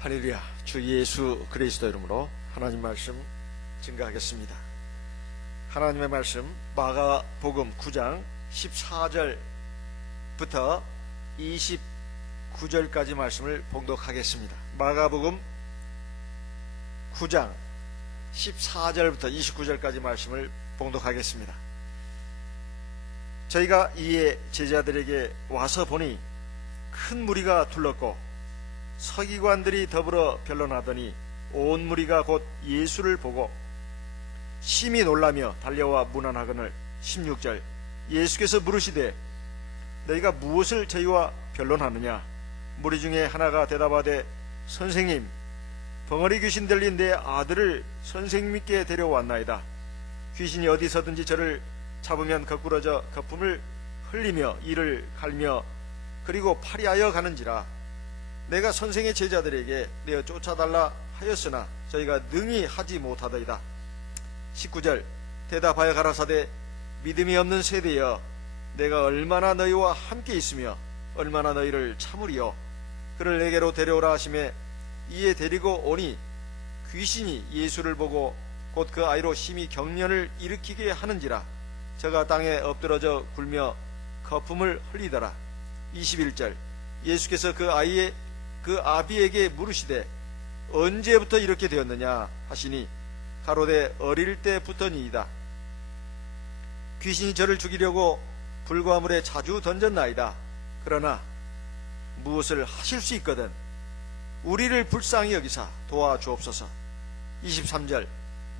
할렐루야. 주 예수 그리스도 이름으로 하나님 말씀 증거하겠습니다. 하나님의 말씀 마가복음 9장 14절부터 29절까지 말씀을 봉독하겠습니다. 마가복음 9장 14절부터 29절까지 말씀을 봉독하겠습니다. 저희가 이에 제자들에게 와서 보니 큰 무리가 둘렀고 서기관들이 더불어 변론하더니 온 무리가 곧 예수를 보고 심히 놀라며 달려와 문안하거늘 16절 예수께서 물으시되 너희가 무엇을 저희와 변론하느냐? 무리 중에 하나가 대답하되 선생님, 벙어리 귀신 들린 내 아들을 선생님께 데려왔나이다. 귀신이 어디서든지 저를 잡으면 거꾸러져 거품을 흘리며 이를 갈며 그리고 파리하여 가는지라. 내가 선생의 제자들에게 내어 쫓아달라 하였으나 저희가 능히 하지 못하더이다. 19절 대답하여 가라사대 믿음이 없는 세대여, 내가 얼마나 너희와 함께 있으며 얼마나 너희를 참으리요. 그를 내게로 데려오라 하시매 이에 데리고 오니 귀신이 예수를 보고 곧 그 아이로 심히 경련을 일으키게 하는지라. 저가 땅에 엎드러져 굴며 거품을 흘리더라. 21절 예수께서 그 아비에게 물으시되 언제부터 이렇게 되었느냐 하시니 가로되 어릴 때부터니이다. 귀신이 저를 죽이려고 불과 물에 자주 던졌나이다. 그러나 무엇을 하실 수 있거든 우리를 불쌍히 여기사 도와주옵소서. 23절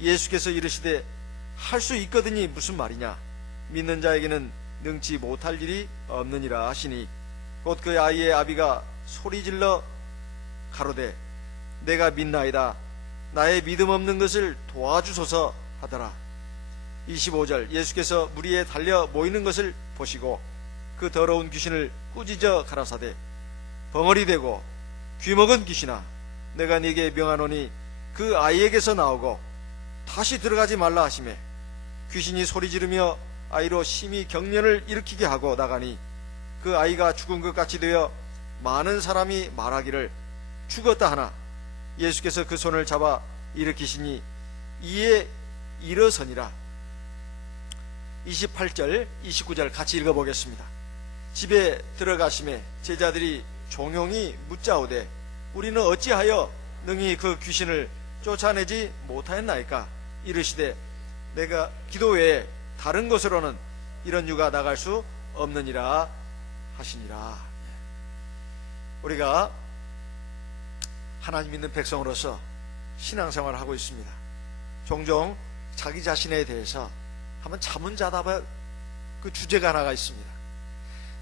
예수께서 이르시되 할 수 있거든이 무슨 말이냐? 믿는 자에게는 능치 못할 일이 없느니라 하시니 곧 그 아이의 아비가 소리질러 가로되 내가 믿나이다. 나의 믿음 없는 것을 도와주소서 하더라. 25절 예수께서 무리에 달려 모이는 것을 보시고 그 더러운 귀신을 꾸짖어 가라사대 벙어리 되고 귀먹은 귀신아, 내가 네게 명하노니 그 아이에게서 나오고 다시 들어가지 말라 하시매 귀신이 소리 지르며 아이로 심히 경련을 일으키게 하고 나가니 그 아이가 죽은 것 같이 되어 많은 사람이 말하기를 죽었다 하나 예수께서 그 손을 잡아 일으키시니 이에 일어서니라. 28절 29절 같이 읽어보겠습니다. 집에 들어가심에 제자들이 종용이 묻자오되 우리는 어찌하여 능히 그 귀신을 쫓아내지 못하였나이까? 이르시되 내가 기도 외에 다른 것으로는 이런 유가 나갈 수 없느니라 하시니라. 우리가 하나님 믿는 백성으로서 신앙생활을 하고 있습니다. 종종 자기 자신에 대해서 한번 자문자답할 그 주제가 하나가 있습니다.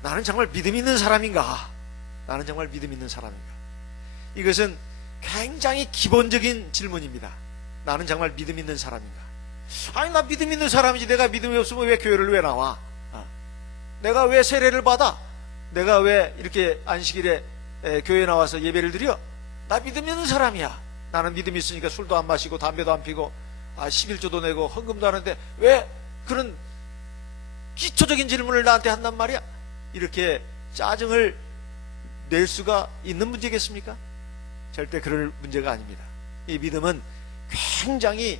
나는 정말 믿음 있는 사람인가? 나는 정말 믿음 있는 사람인가? 이것은 굉장히 기본적인 질문입니다. 나는 정말 믿음 있는 사람인가? 아니, 나 믿음 있는 사람이지 내가 믿음이 없으면 왜 교회를 왜 나와? 내가 왜 세례를 받아? 내가 왜 이렇게 안식일에 교회에 나와서 예배를 드려? 나 믿음 있는 사람이야. 나는 믿음이 있으니까 술도 안 마시고 담배도 안 피고 11조도 내고 헌금도 하는데 왜 그런 기초적인 질문을 나한테 한단 말이야? 이렇게 짜증을 낼 수가 있는 문제겠습니까? 절대 그럴 문제가 아닙니다. 이 믿음은 굉장히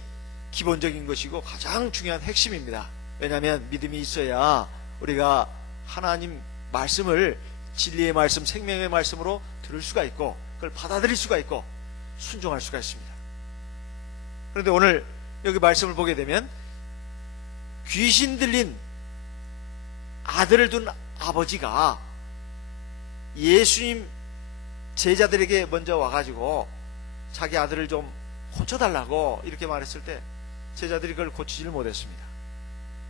기본적인 것이고 가장 중요한 핵심입니다. 왜냐하면 믿음이 있어야 우리가 하나님 말씀을 진리의 말씀, 생명의 말씀으로 들을 수가 있고 그걸 받아들일 수가 있고 순종할 수가 있습니다. 그런데 오늘 여기 말씀을 보게 되면 귀신 들린 아들을 둔 아버지가 예수님 제자들에게 먼저 와가지고 자기 아들을 좀 고쳐달라고 이렇게 말했을 때 제자들이 그걸 고치지를 못했습니다.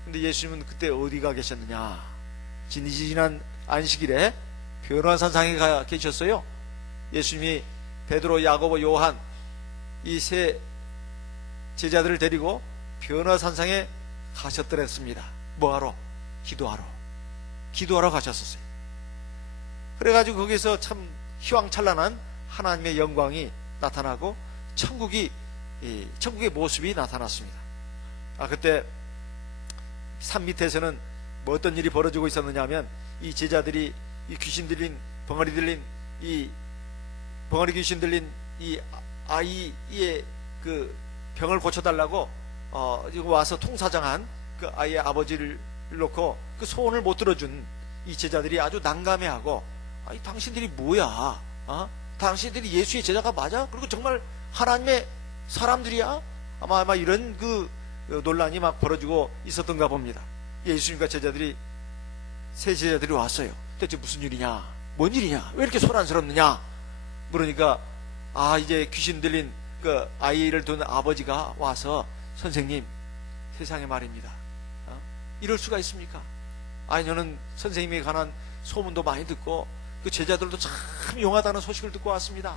근데 예수님은 그때 어디가 계셨느냐? 지난 안식일에 변화산상에 가 계셨어요. 예수님이 베드로, 야고보, 요한 이 세 제자들을 데리고 변화산상에 가셨더랬습니다. 뭐하러? 기도하러 가셨었어요. 그래가지고 거기서 참 희왕찬란한 하나님의 영광이 나타나고 천국의 모습이 나타났습니다. 그때 산 밑에서는 뭐 어떤 일이 벌어지고 있었느냐 하면 이 제자들이 이 귀신 들린 벙어리 귀신 들린 이 아이의 그 병을 고쳐달라고 이거 와서 통사장한 그 아이의 아버지를 놓고 그 소원을 못 들어준 이 제자들이 아주 난감해하고, 아니 당신들이 뭐야? 당신들이 예수의 제자가 맞아? 그리고 정말 하나님의 사람들이야? 아마 이런 그 논란이 막 벌어지고 있었던가 봅니다. 예수님과 제자들이, 세 제자들이 왔어요. 대체 무슨 일이냐? 뭔 일이냐? 왜 이렇게 소란스럽느냐? 그러니까 이제 귀신 들린 그 아이를 둔 아버지가 와서, 선생님, 세상에 말입니다, 이럴 수가 있습니까? 저는 선생님에 관한 소문도 많이 듣고 그 제자들도 참 용하다는 소식을 듣고 왔습니다.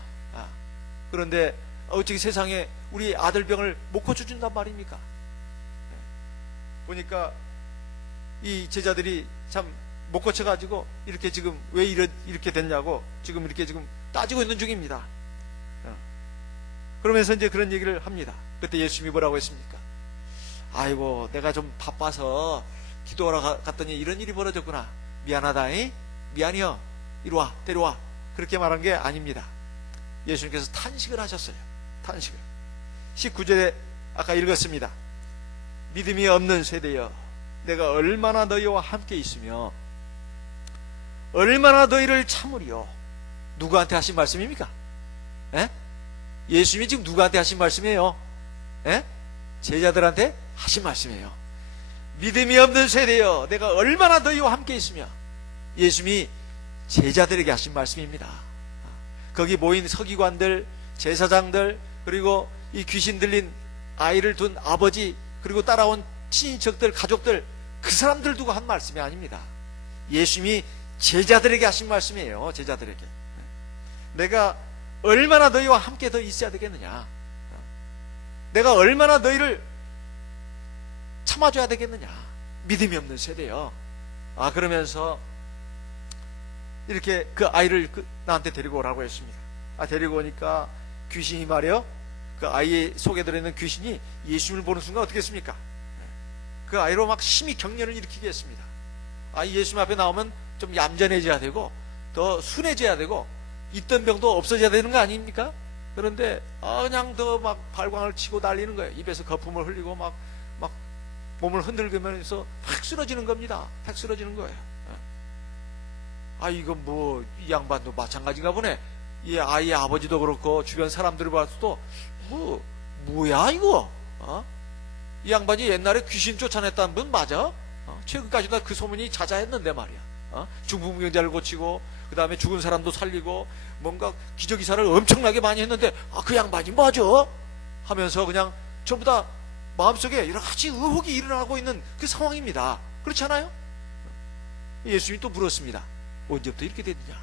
그런데 어떻게 세상에 우리 아들 병을 못 고쳐준단 말입니까? 보니까 이 제자들이 참 못 고쳐가지고 이렇게 지금 왜 이렇게 됐냐고 지금 이렇게 지금 따지고 있는 중입니다. 그러면서 이제 그런 얘기를 합니다. 그때 예수님이 뭐라고 했습니까? 아이고, 내가 좀 바빠서 기도하러 갔더니 이런 일이 벌어졌구나. 미안하다잉? 미안해요. 이리 와, 데려와. 그렇게 말한 게 아닙니다. 예수님께서 탄식을 하셨어요. 탄식을. 19절에 아까 읽었습니다. 믿음이 없는 세대여, 내가 얼마나 너희와 함께 있으며 얼마나 너희를 참으리요. 누구한테 하신 말씀입니까? 예수님이 지금 누구한테 하신 말씀이에요? 제자들한테 하신 말씀이에요. 믿음이 없는 세대여, 내가 얼마나 너희와 함께 있으며. 예수님이 제자들에게 하신 말씀입니다. 거기 모인 서기관들, 제사장들, 그리고 이 귀신 들린 아이를 둔 아버지, 그리고 따라온 친인척들, 가족들, 그 사람들 두고 한 말씀이 아닙니다. 예수님이 제자들에게 하신 말씀이에요. 제자들에게. 내가 얼마나 너희와 함께 더 있어야 되겠느냐? 내가 얼마나 너희를 참아줘야 되겠느냐? 믿음이 없는 세대요. 그러면서 이렇게 그 아이를 나한테 데리고 오라고 했습니다. 데리고 오니까 귀신이 말이요, 그 아이 속에 들어있는 귀신이 예수님을 보는 순간 어떻게 했습니까? 그 아이로 막 심히 경련을 일으키게 했습니다. 예수님 앞에 나오면 좀 얌전해져야 되고 더 순해져야 되고 있던 병도 없어져야 되는 거 아닙니까? 그런데 그냥 더 막 발광을 치고 날리는 거예요. 입에서 거품을 흘리고 막 몸을 흔들면서 팍 쓰러지는 겁니다. 팍 쓰러지는 거예요. 이건 뭐 이 양반도 마찬가지인가 보네. 이 아이의 아버지도 그렇고 주변 사람들을 봐서도 뭐야 이거? 이 양반이 옛날에 귀신 쫓아냈다는 분 맞아? 최근까지도 그 소문이 자자했는데 말이야. 중풍병자를 고치고 그 다음에 죽은 사람도 살리고 뭔가 기적이사를 엄청나게 많이 했는데 그 양반이 맞아? 하면서 그냥 전부 다 마음속에 여러 가지 의혹이 일어나고 있는 그 상황입니다. 그렇지 않아요? 예수님이 또 물었습니다. 언제부터 이렇게 됐느냐?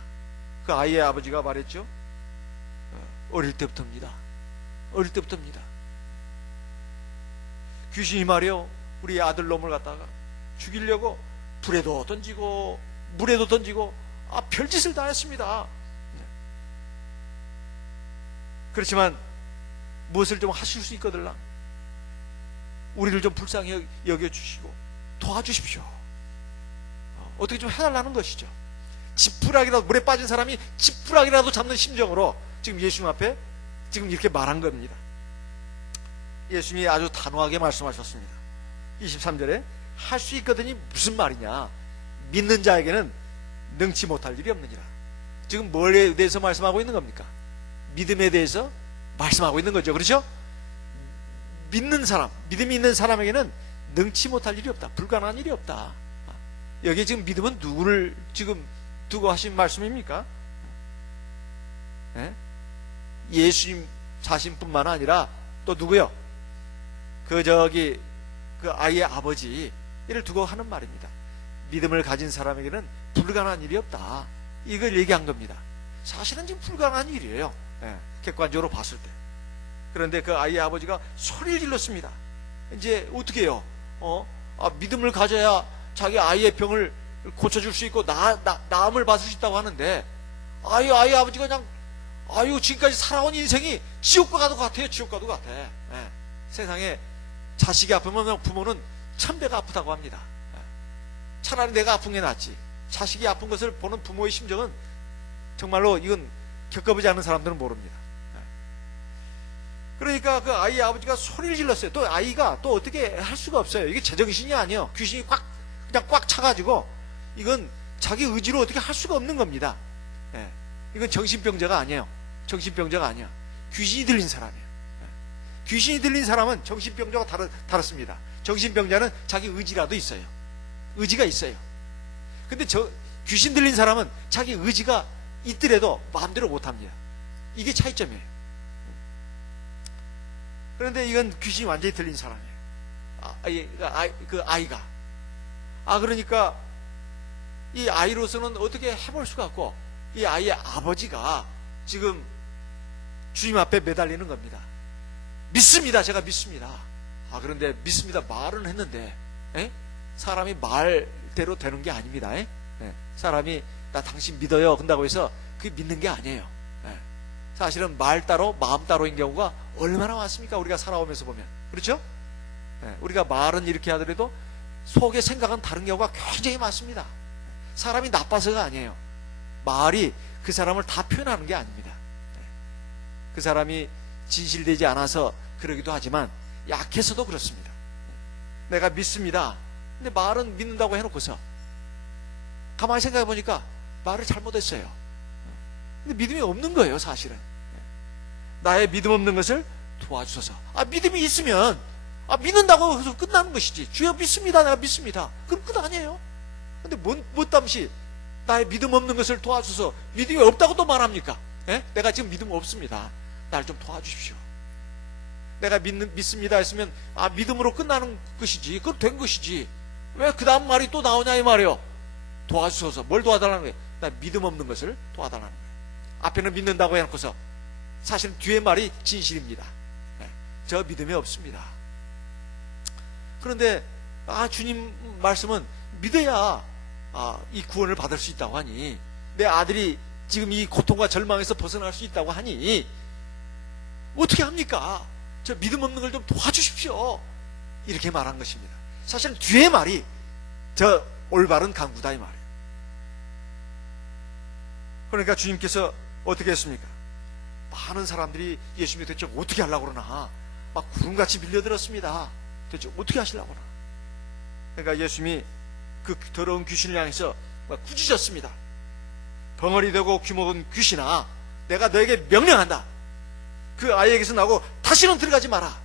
그 아이의 아버지가 말했죠. 어릴 때부터입니다. 어릴 때부터입니다. 귀신이 말이요, 우리 아들 놈을 갖다가 죽이려고 불에도 던지고 물에도 던지고 별짓을 다 했습니다. 그렇지만 무엇을 좀 하실 수 있거들라 우리를 좀 불쌍히 여겨주시고 도와주십시오. 어떻게 좀 해달라는 것이죠. 지푸라기라도, 물에 빠진 사람이 지푸라기라도 잡는 심정으로 지금 예수님 앞에 지금 이렇게 말한 겁니다. 예수님이 아주 단호하게 말씀하셨습니다. 23절에 할 수 있거든이 무슨 말이냐? 믿는 자에게는 능치 못할 일이 없느니라. 지금 뭐에 대해서 말씀하고 있는 겁니까? 믿음에 대해서 말씀하고 있는 거죠. 그렇죠? 믿는 사람, 믿음이 있는 사람에게는 능치 못할 일이 없다. 불가능한 일이 없다. 여기에 지금 믿음은 누구를 지금 두고 하신 말씀입니까? 예수님 자신뿐만 아니라 또 누구요? 그 아이의 아버지, 이를 두고 하는 말입니다. 믿음을 가진 사람에게는 불가능한 일이 없다. 이걸 얘기한 겁니다. 사실은 지금 불가능한 일이에요. 객관적으로 봤을 때. 그런데 그 아이의 아버지가 소리를 질렀습니다. 이제 어떻게 해요? 믿음을 가져야 자기 아이의 병을 고쳐줄 수 있고 나음을 받을 수 있다고 하는데 아이 아버지가 그냥 지금까지 살아온 인생이 지옥과도 같아요. 지옥과도 같아. 세상에 자식이 아프면 부모는 천배가 아프다고 합니다. 차라리 내가 아픈 게 낫지. 자식이 아픈 것을 보는 부모의 심정은 정말로 이건 겪어보지 않은 사람들은 모릅니다. 그러니까 그 아이의 아버지가 소리를 질렀어요. 또 아이가 또 어떻게 할 수가 없어요. 이게 제정신이 아니에요. 귀신이 그냥 꽉 차가지고 이건 자기 의지로 어떻게 할 수가 없는 겁니다. 예. 이건 정신병자가 아니에요. 정신병자가 아니야. 귀신이 들린 사람이에요. 예. 귀신이 들린 사람은 정신병자가 다릅니다. 정신병자는 자기 의지라도 있어요. 의지가 있어요. 근데 귀신 들린 사람은 자기 의지가 있더라도 마음대로 못합니다. 이게 차이점이에요. 그런데 이건 귀신이 완전히 들린 사람이에요. 그 아이가. 그러니까 이 아이로서는 어떻게 해볼 수가 없고, 이 아이의 아버지가 지금 주님 앞에 매달리는 겁니다. 믿습니다. 제가 믿습니다. 그런데 믿습니다. 말은 했는데, 사람이 말대로 되는 게 아닙니다. 사람이 나 당신 믿어요. 그런다고 해서 그게 믿는 게 아니에요. 사실은 말 따로 마음 따로인 경우가 얼마나 많습니까? 우리가 살아오면서 보면. 그렇죠? 우리가 말은 이렇게 하더라도 속의 생각은 다른 경우가 굉장히 많습니다. 사람이 나빠서가 아니에요. 말이 그 사람을 다 표현하는 게 아닙니다. 그 사람이 진실되지 않아서 그러기도 하지만 약해서도 그렇습니다. 내가 믿습니다. 근데 말은 믿는다고 해놓고서 가만히 생각해 보니까 말을 잘못했어요. 근데 믿음이 없는 거예요, 사실은. 나의 믿음 없는 것을 도와주소서. 믿음이 있으면 믿는다고 해서 끝나는 것이지. 주여 믿습니다. 내가 믿습니다. 그럼 끝 아니에요. 근데 못담시 나의 믿음 없는 것을 도와주소서. 믿음이 없다고 또 말합니까? 내가 지금 믿음 없습니다. 날 좀 도와주십시오. 내가 믿습니다 했으면 믿음으로 끝나는 것이지. 그럼 된 것이지. 왜 그 다음 말이 또 나오냐 이 말이에요. 도와주소서. 뭘 도와달라는 거예요? 나 믿음 없는 것을 도와달라는 거예요. 앞에는 믿는다고 해놓고서 사실은 뒤에 말이 진실입니다. 저 믿음이 없습니다. 그런데 주님 말씀은 믿어야 이 구원을 받을 수 있다고 하니, 내 아들이 지금 이 고통과 절망에서 벗어날 수 있다고 하니 어떻게 합니까? 저 믿음 없는 걸 좀 도와주십시오. 이렇게 말한 것입니다. 사실은 뒤에 말이 저 올바른 강구다 이 말이에요. 그러니까 주님께서 어떻게 했습니까? 많은 사람들이 예수님이 대체 어떻게 하려고 그러나 막 구름같이 밀려들었습니다. 대체 어떻게 하시려고 그러나. 그러니까 예수님이 그 더러운 귀신을 향해서 막 꾸짖었습니다. 벙어리 되고 귀먹은 귀신아, 내가 너에게 명령한다. 그 아이에게서 나오고 다시는 들어가지 마라.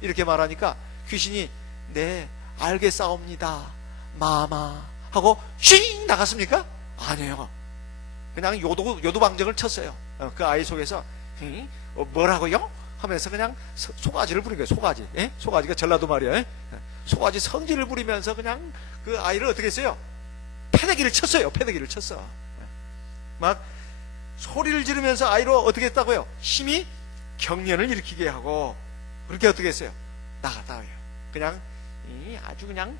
이렇게 말하니까 귀신이 네 알겠사옵니다 마마 하고 휙 나갔습니까? 아니에요. 그냥 요도방정을 쳤어요. 그 아이 속에서 뭐라고요? 하면서 그냥 소가지를 부린 거예요. 소가지. 소가지가 전라도 말이에요. 소가지 성질을 부리면서 그냥 그 아이를 어떻게 했어요? 패대기를 쳤어요. 패대기를 쳤어. 막 소리를 지르면서 아이로 어떻게 했다고요? 힘이 경련을 일으키게 하고, 그렇게 어떻게 했어요? 나갔다 해요. 그냥 아주 그냥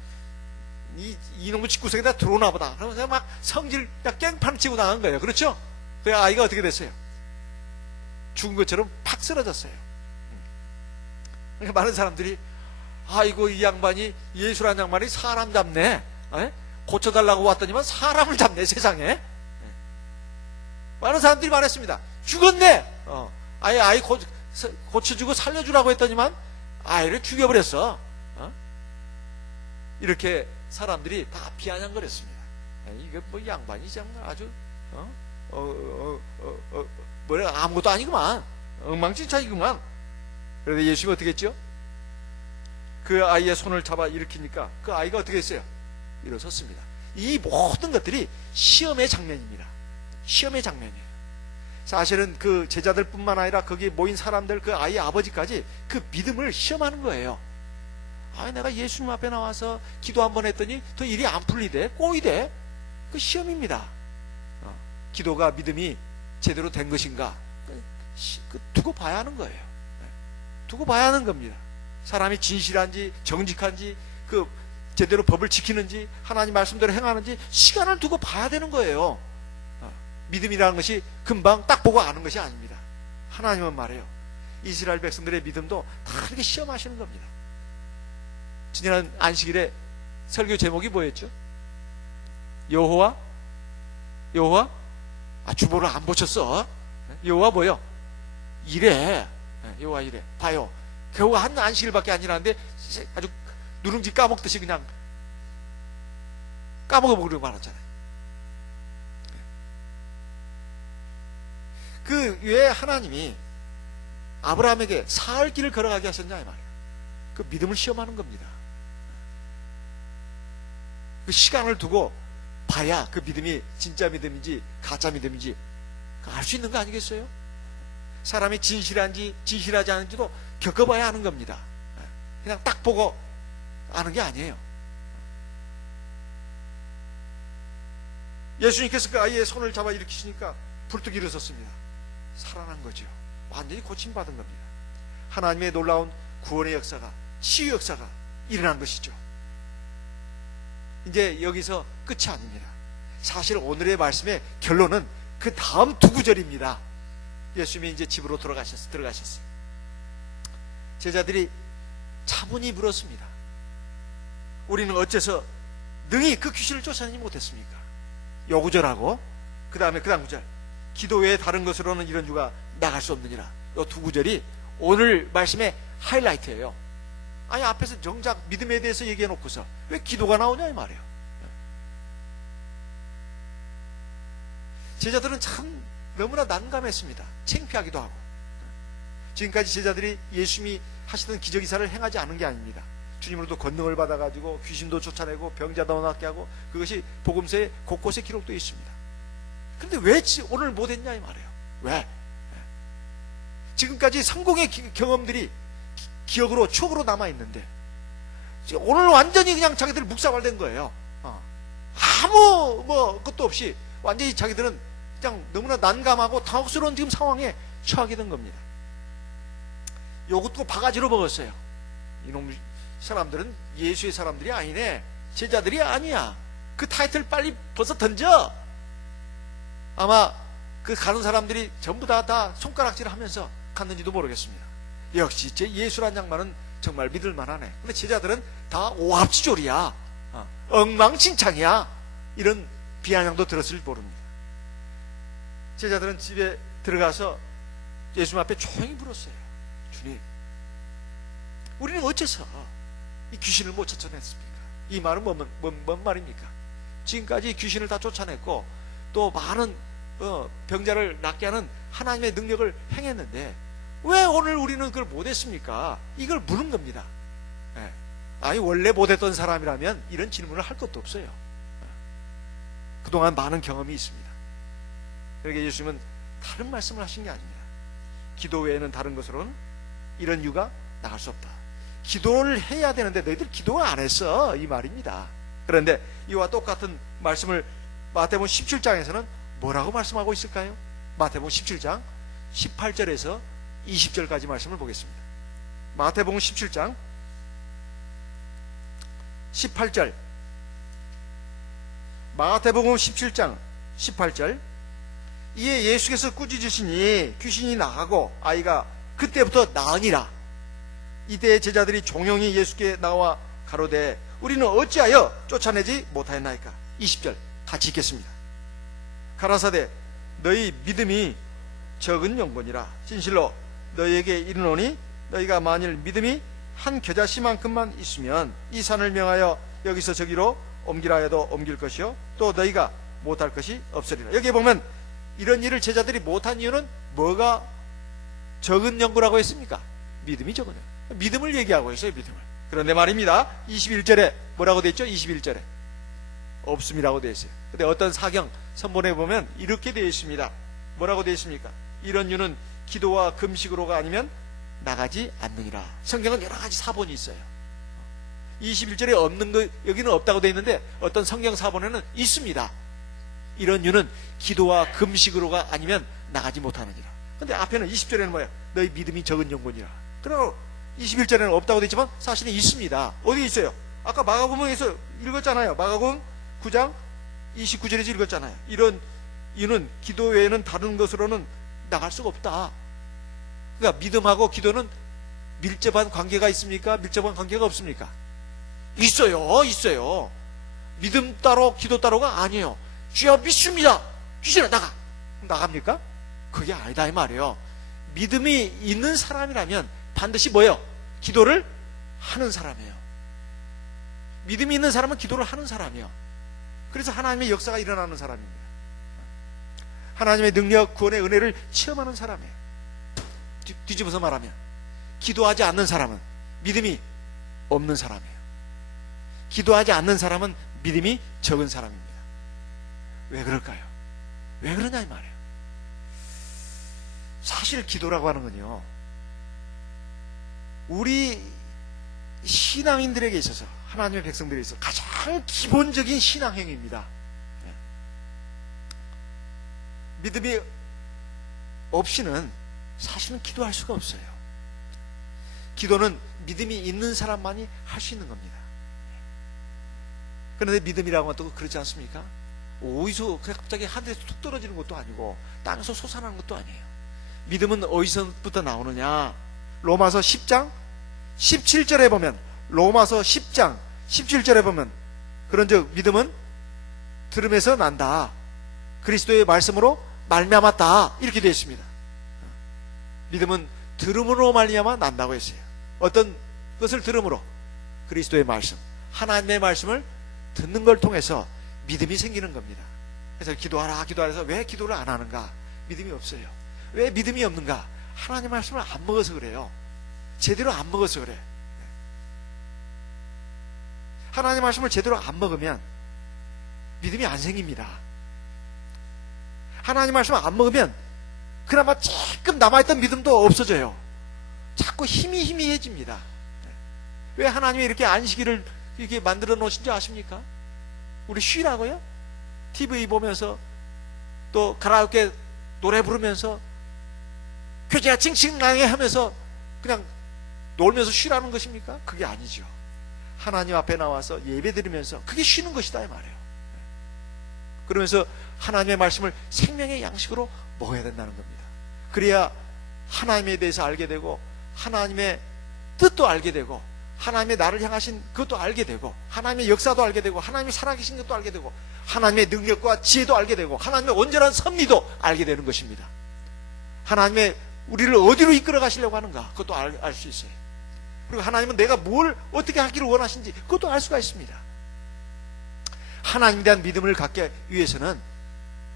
이놈의 집구석에다 들어오나 보다. 그러면서 막 성질 깽판을 치고 나간 거예요. 그렇죠? 그 아이가 어떻게 됐어요? 죽은 것처럼 팍 쓰러졌어요. 그러니까 많은 사람들이 아이고 이 양반이, 예수라는 양반이 사람 잡네. 고쳐달라고 왔더니만 사람을 잡네 세상에. 많은 사람들이 말했습니다. 죽었네. 아이 고쳐주고 살려주라고 했더니만 아이를 죽여버렸어. 이렇게 사람들이 다 비아냥거렸습니다. 이게 뭐 양반이 정말 아주 뭐라 아무것도 아니구만. 엉망진창이구만. 그런데 예수가 어떻게 했죠? 그 아이의 손을 잡아 일으키니까 그 아이가 어떻게 했어요? 일어섰습니다. 이 모든 것들이 시험의 장면입니다. 시험의 장면이에요. 사실은 그 제자들뿐만 아니라 거기 모인 사람들, 그 아이의 아버지까지 그 믿음을 시험하는 거예요. 내가 예수님 앞에 나와서 기도 한번 했더니 더 일이 안 풀리대, 꼬이대. 그 시험입니다. 기도가, 믿음이 제대로 된 것인가, 두고 봐야 하는 거예요. 두고 봐야 하는 겁니다. 사람이 진실한지 정직한지, 그 제대로 법을 지키는지, 하나님 말씀대로 행하는지 시간을 두고 봐야 되는 거예요. 믿음이라는 것이 금방 딱 보고 아는 것이 아닙니다. 하나님은 말해요. 이스라엘 백성들의 믿음도 다 그렇게 시험하시는 겁니다. 지난 안식일에 설교 제목이 뭐였죠? 여호와? 주보를 안 보셨어? 여호와 뭐요? 이래. 여호와 이래, 봐요, 겨우 한 안식일밖에 안 지났는데 아주 누룽지 까먹듯이 그냥 까먹어버리고 말았잖아요. 그 왜 하나님이 아브라함에게 사흘 길을 걸어가게 하셨냐 이 말이에요. 그 믿음을 시험하는 겁니다. 그 시간을 두고 봐야 그 믿음이 진짜 믿음인지 가짜 믿음인지 알 수 있는 거 아니겠어요? 사람이 진실한지 진실하지 않은지도 겪어봐야 아는 겁니다. 그냥 딱 보고 아는 게 아니에요. 예수님께서 그 아이의 손을 잡아 일으키시니까 불뚝 일어섰습니다. 살아난 거죠. 완전히 고침받은 겁니다. 하나님의 놀라운 구원의 역사가, 치유 역사가 일어난 것이죠. 이제 여기서 끝이 아닙니다. 사실 오늘의 말씀의 결론은 그 다음 두 구절입니다. 예수님이 이제 집으로 들어가셨어요. 제자들이 차분히 물었습니다. 우리는 어째서 능히 그 귀신을 쫓아내지 못했습니까? 요 구절하고 그 다음 구절, 기도 외에 다른 것으로는 이런 유가 나갈 수 없느니라. 요 두 구절이 오늘 말씀의 하이라이트예요. 아니, 앞에서 정작 믿음에 대해서 얘기해 놓고서 왜 기도가 나오냐 이 말이에요. 제자들은 참 너무나 난감했습니다. 창피하기도 하고. 지금까지 제자들이 예수님이 하시던 기적이사를 행하지 않은 게 아닙니다. 주님으로도 권능을 받아가지고 귀신도 쫓아내고 병자도 낫게 하고, 그것이 복음서에 곳곳에 기록되어 있습니다. 그런데 왜 오늘 못했냐 이 말이에요. 왜? 지금까지 성공의 경험들이 기억으로, 추억으로 남아있는데 오늘 완전히 그냥 자기들 묵사발된 거예요. 아무 것도 없이 완전히 자기들은 그냥 너무나 난감하고 당혹스러운 지금 상황에 처하게 된 겁니다. 요것도 바가지로 먹었어요. 이놈 사람들은 예수의 사람들이 아니네, 제자들이 아니야. 그 타이틀 빨리 벗어 던져. 아마 그 가는 사람들이 전부 다 손가락질 하면서 갔는지도 모르겠습니다. 역시 제 예수란 양반은 정말 믿을 만하네. 근데 제자들은 다 오합지졸이야, 엉망진창이야, 이런 비아냥도 들었을 모릅니다. 제자들은 집에 들어가서 예수님 앞에 조용히 물었어요. 주님, 우리는 어째서 이 귀신을 못 쫓아냈습니까? 이 말은 뭔 말입니까? 지금까지 귀신을 다 쫓아냈고 또 많은 병자를 낫게 하는 하나님의 능력을 행했는데 왜 오늘 우리는 그걸 못했습니까? 이걸 물은 겁니다. 아니, 원래 못했던 사람이라면 이런 질문을 할 것도 없어요. 그동안 많은 경험이 있습니다. 그러게 예수님은 다른 말씀을 하신 게 아닙니다. 기도 외에는 다른 것으로는 이런 유가 나갈 수 없다. 기도를 해야 되는데 너희들 기도를 안 했어, 이 말입니다. 그런데 이와 똑같은 말씀을 마태복음 17장에서는 뭐라고 말씀하고 있을까요? 마태복음 17장 18절에서 20절까지 말씀을 보겠습니다. 마태복음 17장 18절, 마태복음 17장 18절. 이에 예수께서 꾸짖으시니 귀신이 나가고 아이가 그때부터 나으니라. 이때 제자들이 종용이 예수께 나와 가로되 우리는 어찌하여 쫓아내지 못하였나이까. 20절 같이 읽겠습니다. 가라사대 너희 믿음이 적은 영혼이라. 진실로 너희에게 이르노니 너희가 만일 믿음이 한 겨자씨만큼만 있으면 이 산을 명하여 여기서 저기로 옮기라 해도 옮길 것이요 또 너희가 못할 것이 없으리라. 여기 보면 이런 일을 제자들이 못한 이유는 뭐가 적은 연구라고 했습니까? 믿음이 적은 연구. 믿음을 얘기하고 있어요, 믿음을. 그런데 말입니다, 21절에 뭐라고 되어 있죠? 21절에 없음이라고 되어 있어요. 근데 어떤 사경 선본에 보면 이렇게 되어 있습니다. 뭐라고 되어 있습니까? 이런 유는 기도와 금식으로가 아니면 나가지 않느니라. 성경은 여러 가지 사본이 있어요. 21절에 없는 거, 여기는 없다고 되어 있는데 어떤 성경 사본에는 있습니다. 이런 유는 기도와 금식으로가 아니면 나가지 못하느니라. 근데 앞에는 20절에는 뭐야? 너희 믿음이 적은 영혼이라. 그리고 21절에는 없다고 되어 있지만 사실은 있습니다. 어디 있어요? 아까 마가복음에서 읽었잖아요. 마가복음 9장 29절에서 읽었잖아요. 이런 이유는 기도 외에는 다른 것으로는 나갈 수가 없다. 그러니까 믿음하고 기도는 밀접한 관계가 있습니까? 밀접한 관계가 없습니까? 있어요. 있어요. 믿음 따로 기도 따로가 아니에요. 주여 믿습니다. 귀신아 나가. 나갑니까? 그게 아니다 이 말이에요. 믿음이 있는 사람이라면 반드시 뭐예요? 기도를 하는 사람이에요. 믿음이 있는 사람은 기도를 하는 사람이에요. 그래서 하나님의 역사가 일어나는 사람입니다. 하나님의 능력, 구원의 은혜를 체험하는 사람이에요. 뒤집어서 말하면 기도하지 않는 사람은 믿음이 없는 사람이에요. 기도하지 않는 사람은 믿음이 적은 사람입니다. 왜 그럴까요? 왜 그러냐 이 말이에요. 사실 기도라고 하는 건요, 우리 신앙인들에게 있어서, 하나님의 백성들에게 있어서 가장 기본적인 신앙행위입니다. 믿음이 없이는 사실은 기도할 수가 없어요. 기도는 믿음이 있는 사람만이 할 수 있는 겁니다. 그런데 믿음이라고 하면 또 그렇지 않습니까? 어디서 갑자기 하늘에서 툭 떨어지는 것도 아니고 땅에서 솟아나는 것도 아니에요. 믿음은 어디서부터 나오느냐? 로마서 10장 17절에 보면, 로마서 10장 17절에 보면, 그런즉 믿음은 들음에서 난다, 그리스도의 말씀으로 말미암았다, 이렇게 되어 있습니다. 믿음은 들음으로 말미암아 난다고 했어요. 어떤 것을 들음으로? 그리스도의 말씀, 하나님의 말씀을 듣는 걸 통해서 믿음이 생기는 겁니다. 그래서 기도하라 기도하라 해서 왜 기도를 안 하는가? 믿음이 없어요. 왜 믿음이 없는가? 하나님 말씀을 안 먹어서 그래요. 제대로 안 먹어서 그래. 하나님 말씀을 제대로 안 먹으면 믿음이 안 생깁니다. 하나님 말씀을 안 먹으면 그나마 조금 남아있던 믿음도 없어져요. 자꾸 희미해집니다. 왜 하나님이 이렇게 안식일을 이렇게 만들어 놓으신지 아십니까? 우리 쉬라고요? TV 보면서 또 가라오케 노래 부르면서 교제가 칭칭나게 하면서 그냥 놀면서 쉬라는 것입니까? 그게 아니죠. 하나님 앞에 나와서 예배 드리면서 그게 쉬는 것이다 이 말이에요. 그러면서 하나님의 말씀을 생명의 양식으로 먹어야 된다는 겁니다. 그래야 하나님에 대해서 알게 되고, 하나님의 뜻도 알게 되고, 하나님의 나를 향하신 그것도 알게 되고, 하나님의 역사도 알게 되고, 하나님이 살아계신 것도 알게 되고, 하나님의 능력과 지혜도 알게 되고, 하나님의 온전한 섭리도 알게 되는 것입니다. 하나님의 우리를 어디로 이끌어 가시려고 하는가, 그것도 알 수 있어요. 그리고 하나님은 내가 뭘 어떻게 하기를 원하신지 그것도 알 수가 있습니다. 하나님에 대한 믿음을 갖기 위해서는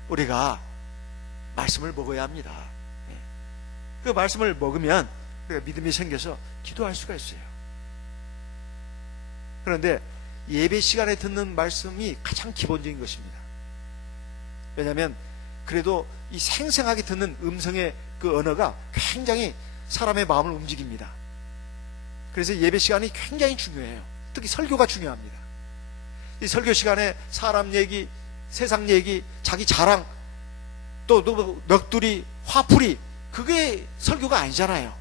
우리가 말씀을 먹어야 합니다. 그 말씀을 먹으면 우리가 믿음이 생겨서 기도할 수가 있어요. 그런데 예배 시간에 듣는 말씀이 가장 기본적인 것입니다. 왜냐하면 그래도 이 생생하게 듣는 음성의 그 언어가 굉장히 사람의 마음을 움직입니다. 그래서 예배 시간이 굉장히 중요해요. 특히 설교가 중요합니다. 이 설교 시간에 사람 얘기, 세상 얘기, 자기 자랑, 또 넋두리, 화풀이, 그게 설교가 아니잖아요.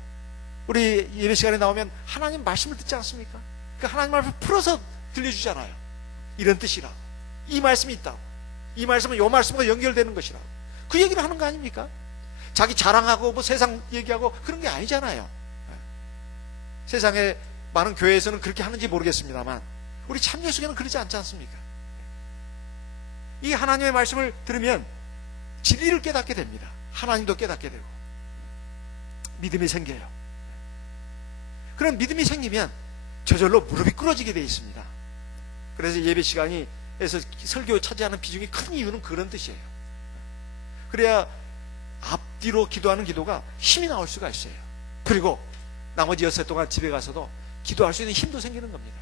우리 예배 시간에 나오면 하나님 말씀을 듣지 않습니까? 그 하나님 말씀을 풀어서 들려주잖아요. 이런 뜻이라고, 이 말씀이 있다고, 이 말씀은 이 말씀과 연결되는 것이라고, 그 얘기를 하는 거 아닙니까? 자기 자랑하고 뭐 세상 얘기하고 그런 게 아니잖아요. 세상에 많은 교회에서는 그렇게 하는지 모르겠습니다만 우리 참예수교는 그러지 않지 않습니까? 이 하나님의 말씀을 들으면 진리를 깨닫게 됩니다. 하나님도 깨닫게 되고 믿음이 생겨요. 그런 믿음이 생기면 저절로 무릎이 꿇어지게 되어 있습니다. 그래서 예배 시간에서 설교 차지하는 비중이 큰 이유는 그런 뜻이에요. 그래야 앞뒤로 기도하는 기도가 힘이 나올 수가 있어요. 그리고 나머지 6일 동안 집에 가서도 기도할 수 있는 힘도 생기는 겁니다.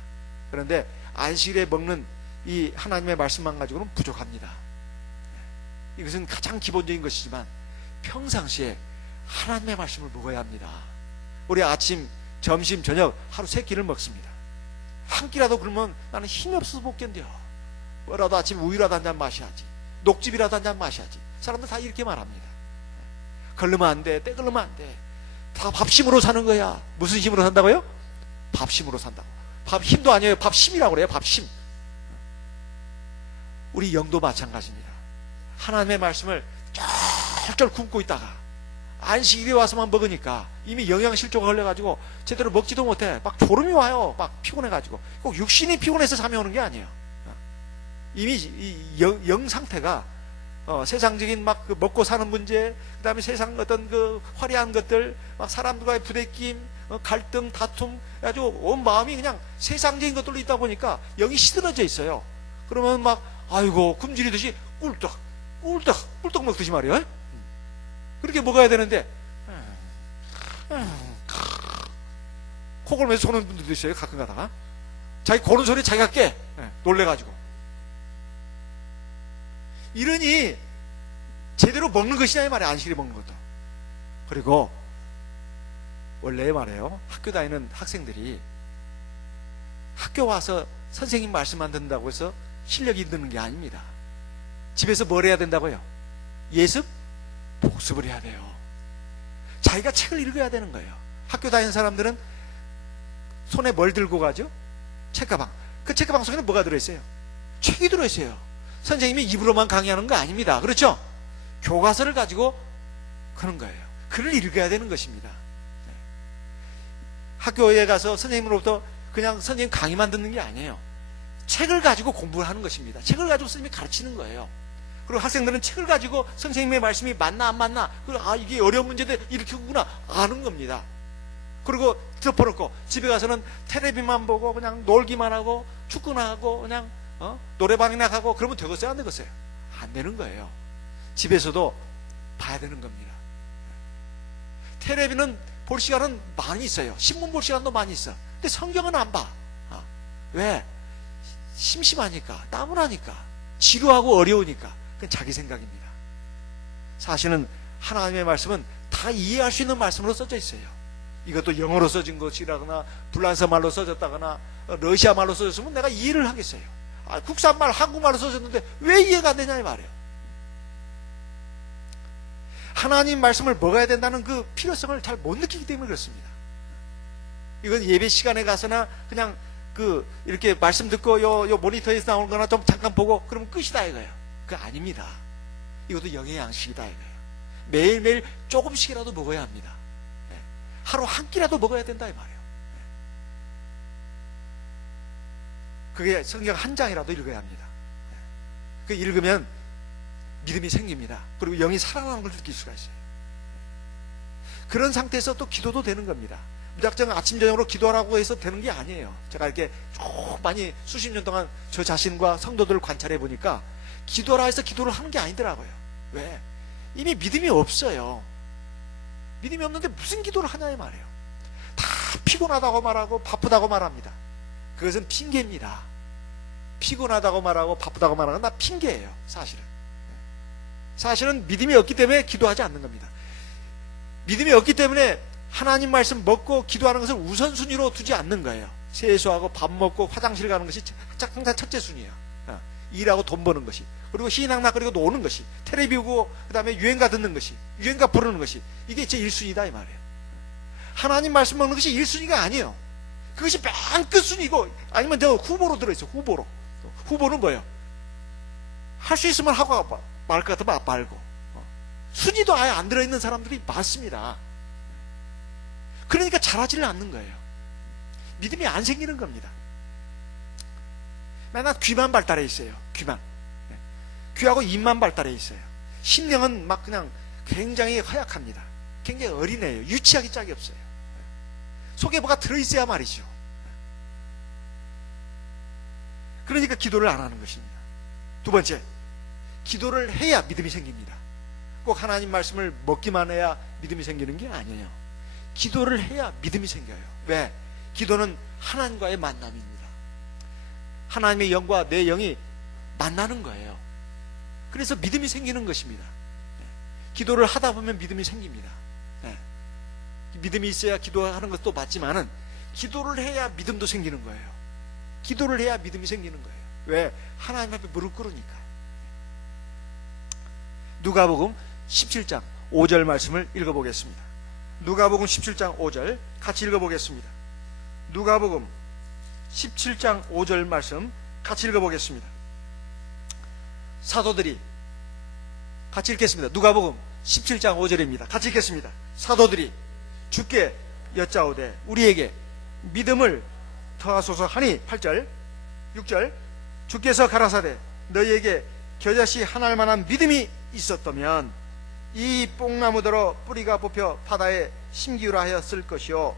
그런데 안식일에 먹는 이 하나님의 말씀만 가지고는 부족합니다. 이것은 가장 기본적인 것이지만 평상시에 하나님의 말씀을 먹어야 합니다. 우리 아침, 점심, 저녁 하루 3끼를 먹습니다. 한 끼라도 그러면 나는 힘이 없어서 못 견뎌. 뭐라도 아침 우유라도 한 잔 마셔야지, 녹즙이라도 한 잔 마셔야지. 사람들 다 이렇게 말합니다. 걸르면 안 돼, 떼걸르면 안 돼. 다 밥심으로 사는 거야. 무슨 힘으로 산다고요? 밥심으로 산다고. 밥 힘도 아니에요. 밥심이라고 그래요. 밥심. 우리 영도 마찬가지입니다. 하나님의 말씀을 쩔쩔 굶고 있다가 안식일에 와서만 먹으니까 이미 영양실조가 걸려가지고 제대로 먹지도 못해. 막 졸음이 와요. 막 피곤해가지고. 꼭 육신이 피곤해서 잠이 오는 게 아니에요. 이미 이 영 상태가 세상적인 막 그 먹고 사는 문제, 그 다음에 세상 어떤 그 화려한 것들, 막 사람들과의 부대낌, 갈등, 다툼, 아주 온 마음이 그냥 세상적인 것들로 있다 보니까 영이 시들어져 있어요. 그러면 막 아이고 굶주리듯이 꿀떡 먹듯이 말이에요. 그렇게 먹어야 되는데 코 골면서 소는 분들도 있어요. 가끔 가다가 자기 고는 소리 자기가 깨 놀래가지고. 이러니 제대로 먹는 것이냐 이 말이야. 안식일에 먹는 것도. 그리고 원래 말이에요, 학교 다니는 학생들이 학교 와서 선생님 말씀만 듣는다고 해서 실력이 드는 게 아닙니다. 집에서 뭘 해야 된다고요? 예습, 복습을 해야 돼요. 자기가 책을 읽어야 되는 거예요. 학교 다니는 사람들은 손에 뭘 들고 가죠? 책가방. 그 책가방 속에는 뭐가 들어있어요? 책이 들어있어요. 선생님이 입으로만 강의하는 거 아닙니다. 그렇죠? 교과서를 가지고 그런 거예요. 글을 읽어야 되는 것입니다. 학교에 가서 선생님으로부터 그냥 선생님 강의만 듣는 게 아니에요. 책을 가지고 공부를 하는 것입니다. 책을 가지고 선생님이 가르치는 거예요. 그리고 학생들은 책을 가지고 선생님의 말씀이 맞나 안 맞나, 그리고 이게 어려운 문제인데 이렇게 구나 아는 겁니다. 그리고 덮어놓고 집에 가서는 텔레비만 보고 그냥 놀기만 하고 축구나 하고 그냥 노래방이나 가고 그러면 되겠어요? 안 되겠어요? 안 되는 거예요. 집에서도 봐야 되는 겁니다. 텔레비는 볼 시간은 많이 있어요. 신문 볼 시간도 많이 있어. 근데 성경은 안 봐. 왜? 심심하니까, 따분하니까, 지루하고 어려우니까. 그건 자기 생각입니다. 사실은 하나님의 말씀은 다 이해할 수 있는 말씀으로 써져 있어요. 이것도 영어로 써진 것이라거나 불란서 말로 써졌다거나 러시아 말로 써졌으면 내가 이해를 하겠어요. 국산말 한국말로 써졌는데 왜 이해가 안 되냐 이 말이에요. 하나님 말씀을 먹어야 된다는 그 필요성을 잘 못 느끼기 때문에 그렇습니다. 이건 예배 시간에 가서나 그냥 이렇게 말씀 듣고 요 모니터에서 나오는 거나 좀 잠깐 보고 그러면 끝이다 이거예요. 그거 아닙니다. 이것도 영의 양식이다 이거예요. 매일매일 조금씩이라도 먹어야 합니다. 하루 한 끼라도 먹어야 된다 이 말이에요. 그게 성경 한 장이라도 읽어야 합니다. 그 읽으면 믿음이 생깁니다. 그리고 영이 살아나는 걸 느낄 수가 있어요. 그런 상태에서 또 기도도 되는 겁니다. 무작정 아침 저녁으로 기도하라고 해서 되는 게 아니에요. 제가 이렇게 쭉 많이 수십 년 동안 저 자신과 성도들을 관찰해 보니까 기도라 해서 기도를 하는 게 아니더라고요. 왜? 이미 믿음이 없어요. 믿음이 없는데 무슨 기도를 하냐 이 말이에요. 다 피곤하다고 말하고 바쁘다고 말합니다. 그것은 핑계입니다. 피곤하다고 말하고 바쁘다고 말하는 건 다 핑계예요. 사실은 믿음이 없기 때문에 기도하지 않는 겁니다. 믿음이 없기 때문에 하나님 말씀 먹고 기도하는 것을 우선순위로 두지 않는 거예요. 세수하고 밥 먹고 화장실 가는 것이 항상 첫째 순위예요. 일하고 돈 버는 것이, 그리고 희낙낙거리고 노는 것이, 텔레비 보고 그 다음에 유행가 듣는 것이, 유행가 부르는 것이, 이게 제 1순위다 이 말이에요. 하나님 말씀 먹는 것이 1순위가 아니에요. 그것이 맨 끝순위고, 아니면 저 후보로 들어있어. 후보는 뭐예요? 할 수 있으면 하고 말 것 같으면 말고, 순위도 아예 안 들어있는 사람들이 많습니다. 그러니까 잘하지를 않는 거예요. 믿음이 안 생기는 겁니다. 맨날 귀만 발달해 있어요. 귀하고 입만 발달해 있어요. 심령은 막 그냥 굉장히 허약합니다. 굉장히 어린애예요. 유치하기 짝이 없어요. 속에 뭐가 들어있어야 말이죠. 그러니까 기도를 안 하는 것입니다. 두 번째, 기도를 해야 믿음이 생깁니다. 꼭 하나님 말씀을 먹기만 해야 믿음이 생기는 게 아니에요. 기도를 해야 믿음이 생겨요. 왜? 기도는 하나님과의 만남입니다. 하나님의 영과 내 영이 만나는 거예요. 그래서 믿음이 생기는 것입니다. 기도를 하다 보면 믿음이 생깁니다. 믿음이 있어야 기도하는 것도 맞지만은 기도를 해야 믿음도 생기는 거예요. 기도를 해야 믿음이 생기는 거예요. 왜? 하나님 앞에 무릎 꿇으니까. 누가복음 17장 5절 말씀을 읽어보겠습니다. 누가복음 17장 5절 같이 읽어보겠습니다. 누가복음 17장 5절 말씀 같이 읽어보겠습니다. 사도들이 같이 읽겠습니다. 누가복음 17장 5절입니다. 같이 읽겠습니다. 사도들이 주께 여짜오되 우리에게 믿음을 더하소서 하니 8절 6절 주께서 가라사대 너희에게 겨자씨 하나할 만한 믿음이 있었다면 이 뽕나무더러 뿌리가 뽑혀 바다에 심기우라 하였을 것이요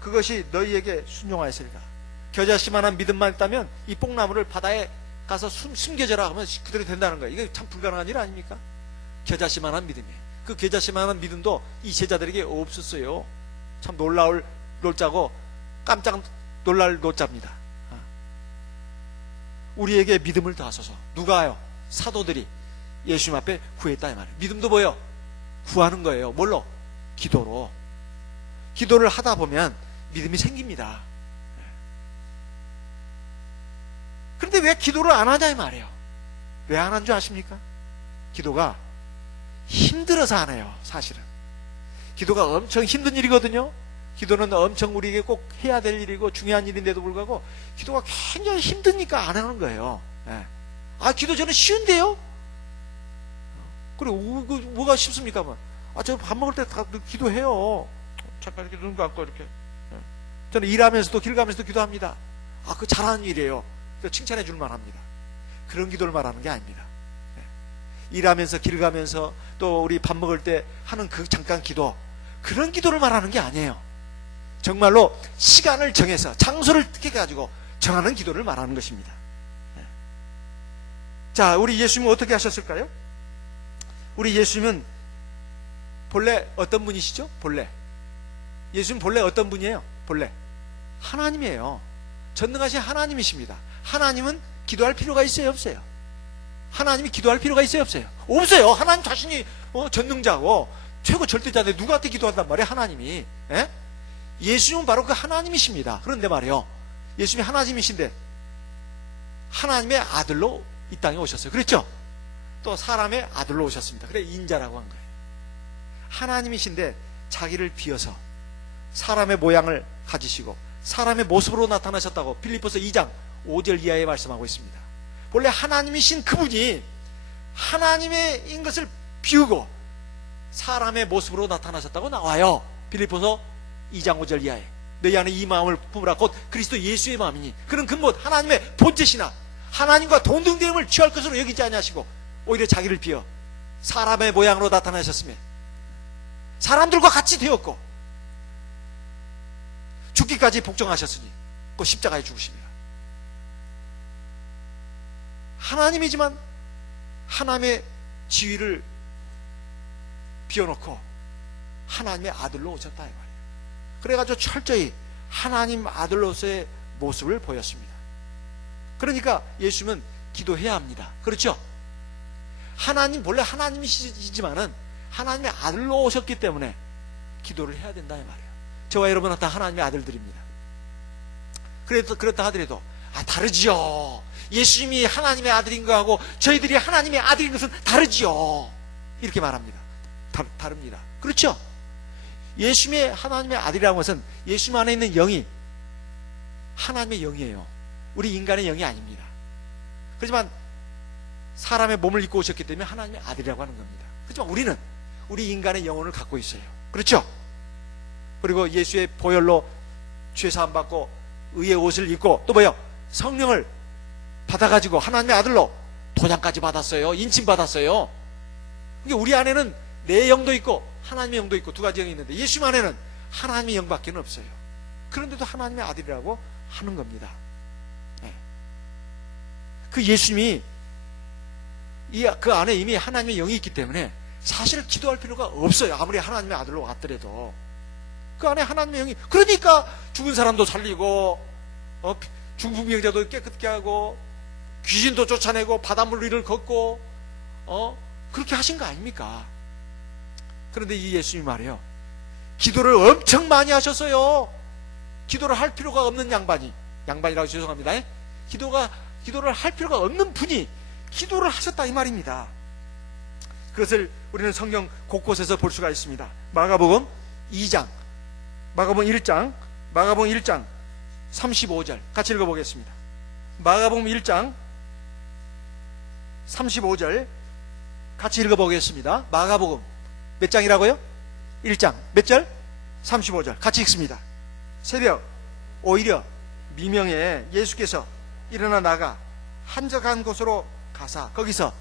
그것이 너희에게 순종하였으리라. 겨자씨만한 믿음만 있다면 이 뽕나무를 바다에 가서 숨겨져라 하면 그대로 된다는 거예요. 이게 참 불가능한 일 아닙니까? 겨자씨만한 믿음이에요. 그 겨자씨만한 믿음도 이 제자들에게 없었어요. 참 놀라울 놀자고 깜짝 놀랄 놀자입니다. 우리에게 믿음을 더하소서. 누가요? 사도들이 예수님 앞에 구했다 이 말이에요. 믿음도 뭐예요? 구하는 거예요. 뭘로? 기도로. 기도를 하다 보면 믿음이 생깁니다. 그런데 왜 기도를 안 하냐 이 말이에요. 왜 안 한 줄 아십니까? 기도가 힘들어서 안 해요. 사실은 기도가 엄청 힘든 일이거든요. 기도는 엄청 우리에게 꼭 해야 될 일이고 중요한 일인데도 불구하고 기도가 굉장히 힘드니까 안 하는 거예요. 아, 기도 저는 쉬운데요? 그래, 뭐가 쉽습니까? 저 밥 먹을 때 다 기도해요. 잠깐 이렇게 눈 감고 이렇게. 저는 일하면서도 길 가면서도 기도합니다. 아, 그거 잘하는 일이에요. 칭찬해 줄 만합니다. 그런 기도를 말하는 게 아닙니다. 일하면서 길 가면서 또 우리 밥 먹을 때 하는 그 잠깐 기도, 그런 기도를 말하는 게 아니에요. 정말로 시간을 정해서 장소를 특해 가지고 정하는 기도를 말하는 것입니다. 자, 우리 예수님은 어떻게 하셨을까요? 우리 예수님은 본래 어떤 분이시죠? 예수님 본래 어떤 분이에요? 본래 하나님이에요. 전능하신 하나님이십니다. 하나님은 기도할 필요가 있어요, 없어요? 하나님이 기도할 필요가 있어요, 없어요? 없어요. 하나님 자신이 전능자고 최고 절대자인데 누구한테 기도한단 말이에요, 하나님이. 예수님은 바로 그 하나님이십니다. 그런데 말이에요, 예수님이 하나님이신데 하나님의 아들로 이 땅에 오셨어요. 그랬죠? 또 사람의 아들로 오셨습니다. 그래, 인자라고 한 거예요. 하나님이신데 자기를 비워서 사람의 모양을 가지시고 사람의 모습으로 나타나셨다고 빌립보서 2장 5절 이하에 말씀하고 있습니다. 본래 하나님이신 그분이 하나님의 것을 비우고 사람의 모습으로 나타나셨다고 나와요. 빌립보서 2장 5절 이하에. 너희 안에 이 마음을 품으라 곧 그리스도 예수의 마음이니 그런 근본 하나님의 본체시나 하나님과 동등됨을 취할 것으로 여기지 아니하시고 오히려 자기를 비워 사람의 모양으로 나타나셨으며 사람들과 같이 되었고 죽기까지 복종하셨으니 그 십자가에 죽으십니다. 하나님이지만 하나님의 지위를 비워놓고 하나님의 아들로 오셨다 이 말이에요. 그래가지고 철저히 하나님 아들로서의 모습을 보였습니다. 그러니까 예수님은 기도해야 합니다. 그렇죠? 하나님 본래 하나님이시지만은 하나님의 아들로 오셨기 때문에 기도를 해야 된다 이 말이에요. 저와 여러분은 다 하나님의 아들들입니다. 그렇다 하더라도 다르지요. 예수님이 하나님의 아들인 거하고 저희들이 하나님의 아들인 것은 다르지요. 이렇게 말합니다. 다릅니다. 그렇죠? 예수님의 하나님의 아들이라는 것은 예수님 안에 있는 영이 하나님의 영이에요. 우리 인간의 영이 아닙니다. 그렇지만 사람의 몸을 입고 오셨기 때문에 하나님의 아들이라고 하는 겁니다. 그렇지만 우리는 우리 인간의 영혼을 갖고 있어요. 그렇죠? 그리고 예수의 보혈로 죄사함 받고 의의 옷을 입고 또 뭐요? 성령을 받아가지고 하나님의 아들로 도장까지 받았어요. 인침 받았어요. 그러니까 우리 안에는 내 영도 있고 하나님의 영도 있고 두 가지 영이 있는데 예수님 안에는 하나님의 영밖에 없어요. 그런데도 하나님의 아들이라고 하는 겁니다. 그 예수님이 그 안에 이미 하나님의 영이 있기 때문에 사실 기도할 필요가 없어요. 아무리 하나님의 아들로 왔더라도 그 안에 하나님의 영이, 그러니까 죽은 사람도 살리고 중풍병자도 깨끗게 하고 귀신도 쫓아내고 바닷물 위를 걷고 그렇게 하신 거 아닙니까? 그런데 이 예수님이 말이에요, 기도를 엄청 많이 하셨어요. 기도를 할 필요가 없는 양반이라고 죄송합니다. 기도를 할 필요가 없는 분이 기도를 하셨다 이 말입니다. 그것을 우리는 성경 곳곳에서 볼 수가 있습니다. 마가복음 1장 35절 같이 읽어보겠습니다. 마가복음 1장 35절 같이 읽어보겠습니다. 마가복음 몇 장이라고요? 1장 몇 절? 35절 같이 읽습니다. 새벽 오히려 미명에 예수께서 일어나 나가 한적한 곳으로 가사 거기서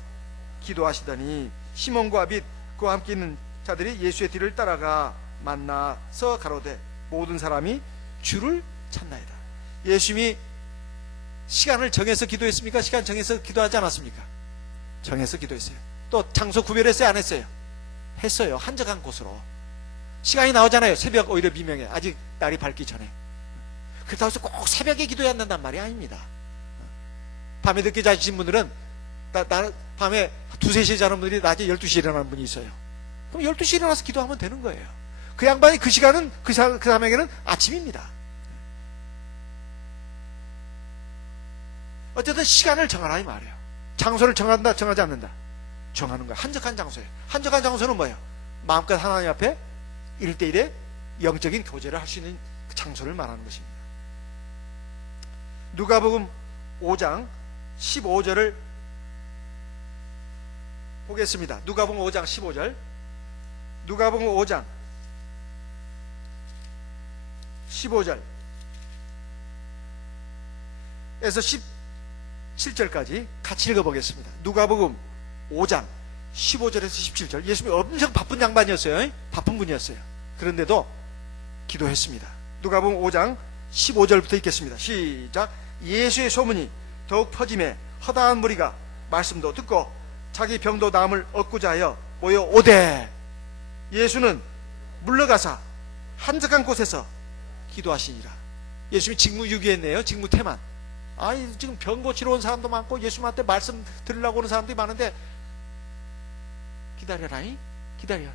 기도하시더니 시몬과 및 그와 함께 있는 자들이 예수의 뒤를 따라가 만나서 가로되 모든 사람이 주를 찾나이다. 예수님이 시간을 정해서 기도했습니까? 시간 정해서 기도하지 않았습니까? 정해서 기도했어요. 또 장소 구별했어요? 안 했어요? 했어요. 한적한 곳으로. 시간이 나오잖아요. 새벽 오히려 미명에 아직 날이 밝기 전에. 그렇다고 해서 꼭 새벽에 기도해야 한다는 말이 아닙니다. 밤에 늦게 자신 분들은 밤에 2, 3시에 자는 분들이 낮에 12시에 일어나는 분이 있어요. 그럼 12시에 일어나서 기도하면 되는 거예요. 그 양반이 그 시간은 그 사람에게는 아침입니다. 어쨌든 시간을 정하라 이 말이에요. 장소를 정한다 정하지 않는다? 정하는 거예요. 한적한 장소예요. 한적한 장소는 뭐예요? 마음껏 하나님 앞에 1대1의 영적인 교제를 할 수 있는 그 장소를 말하는 것입니다. 누가복음 5장 15절을 보겠습니다. 누가복음 5장 15절. 누가복음 5장 15절에서 17절까지 같이 읽어보겠습니다. 누가복음 5장 15절에서 17절. 예수님이 엄청 바쁜 양반이었어요. 바쁜 분이었어요. 그런데도 기도했습니다. 누가복음 5장 15절부터 읽겠습니다. 시작. 예수의 소문이 더욱 퍼짐에 허다한 무리가 말씀도 듣고 자기 병도 나음을 얻고자 하여 모여 오되 예수는 물러가사 한적한 곳에서 기도하시니라. 예수님이 직무유기했네요. 직무태만. 지금 병 고치러 온 사람도 많고 예수님한테 말씀 들으려고 오는 사람들이 많은데 기다려라잉. 기다려.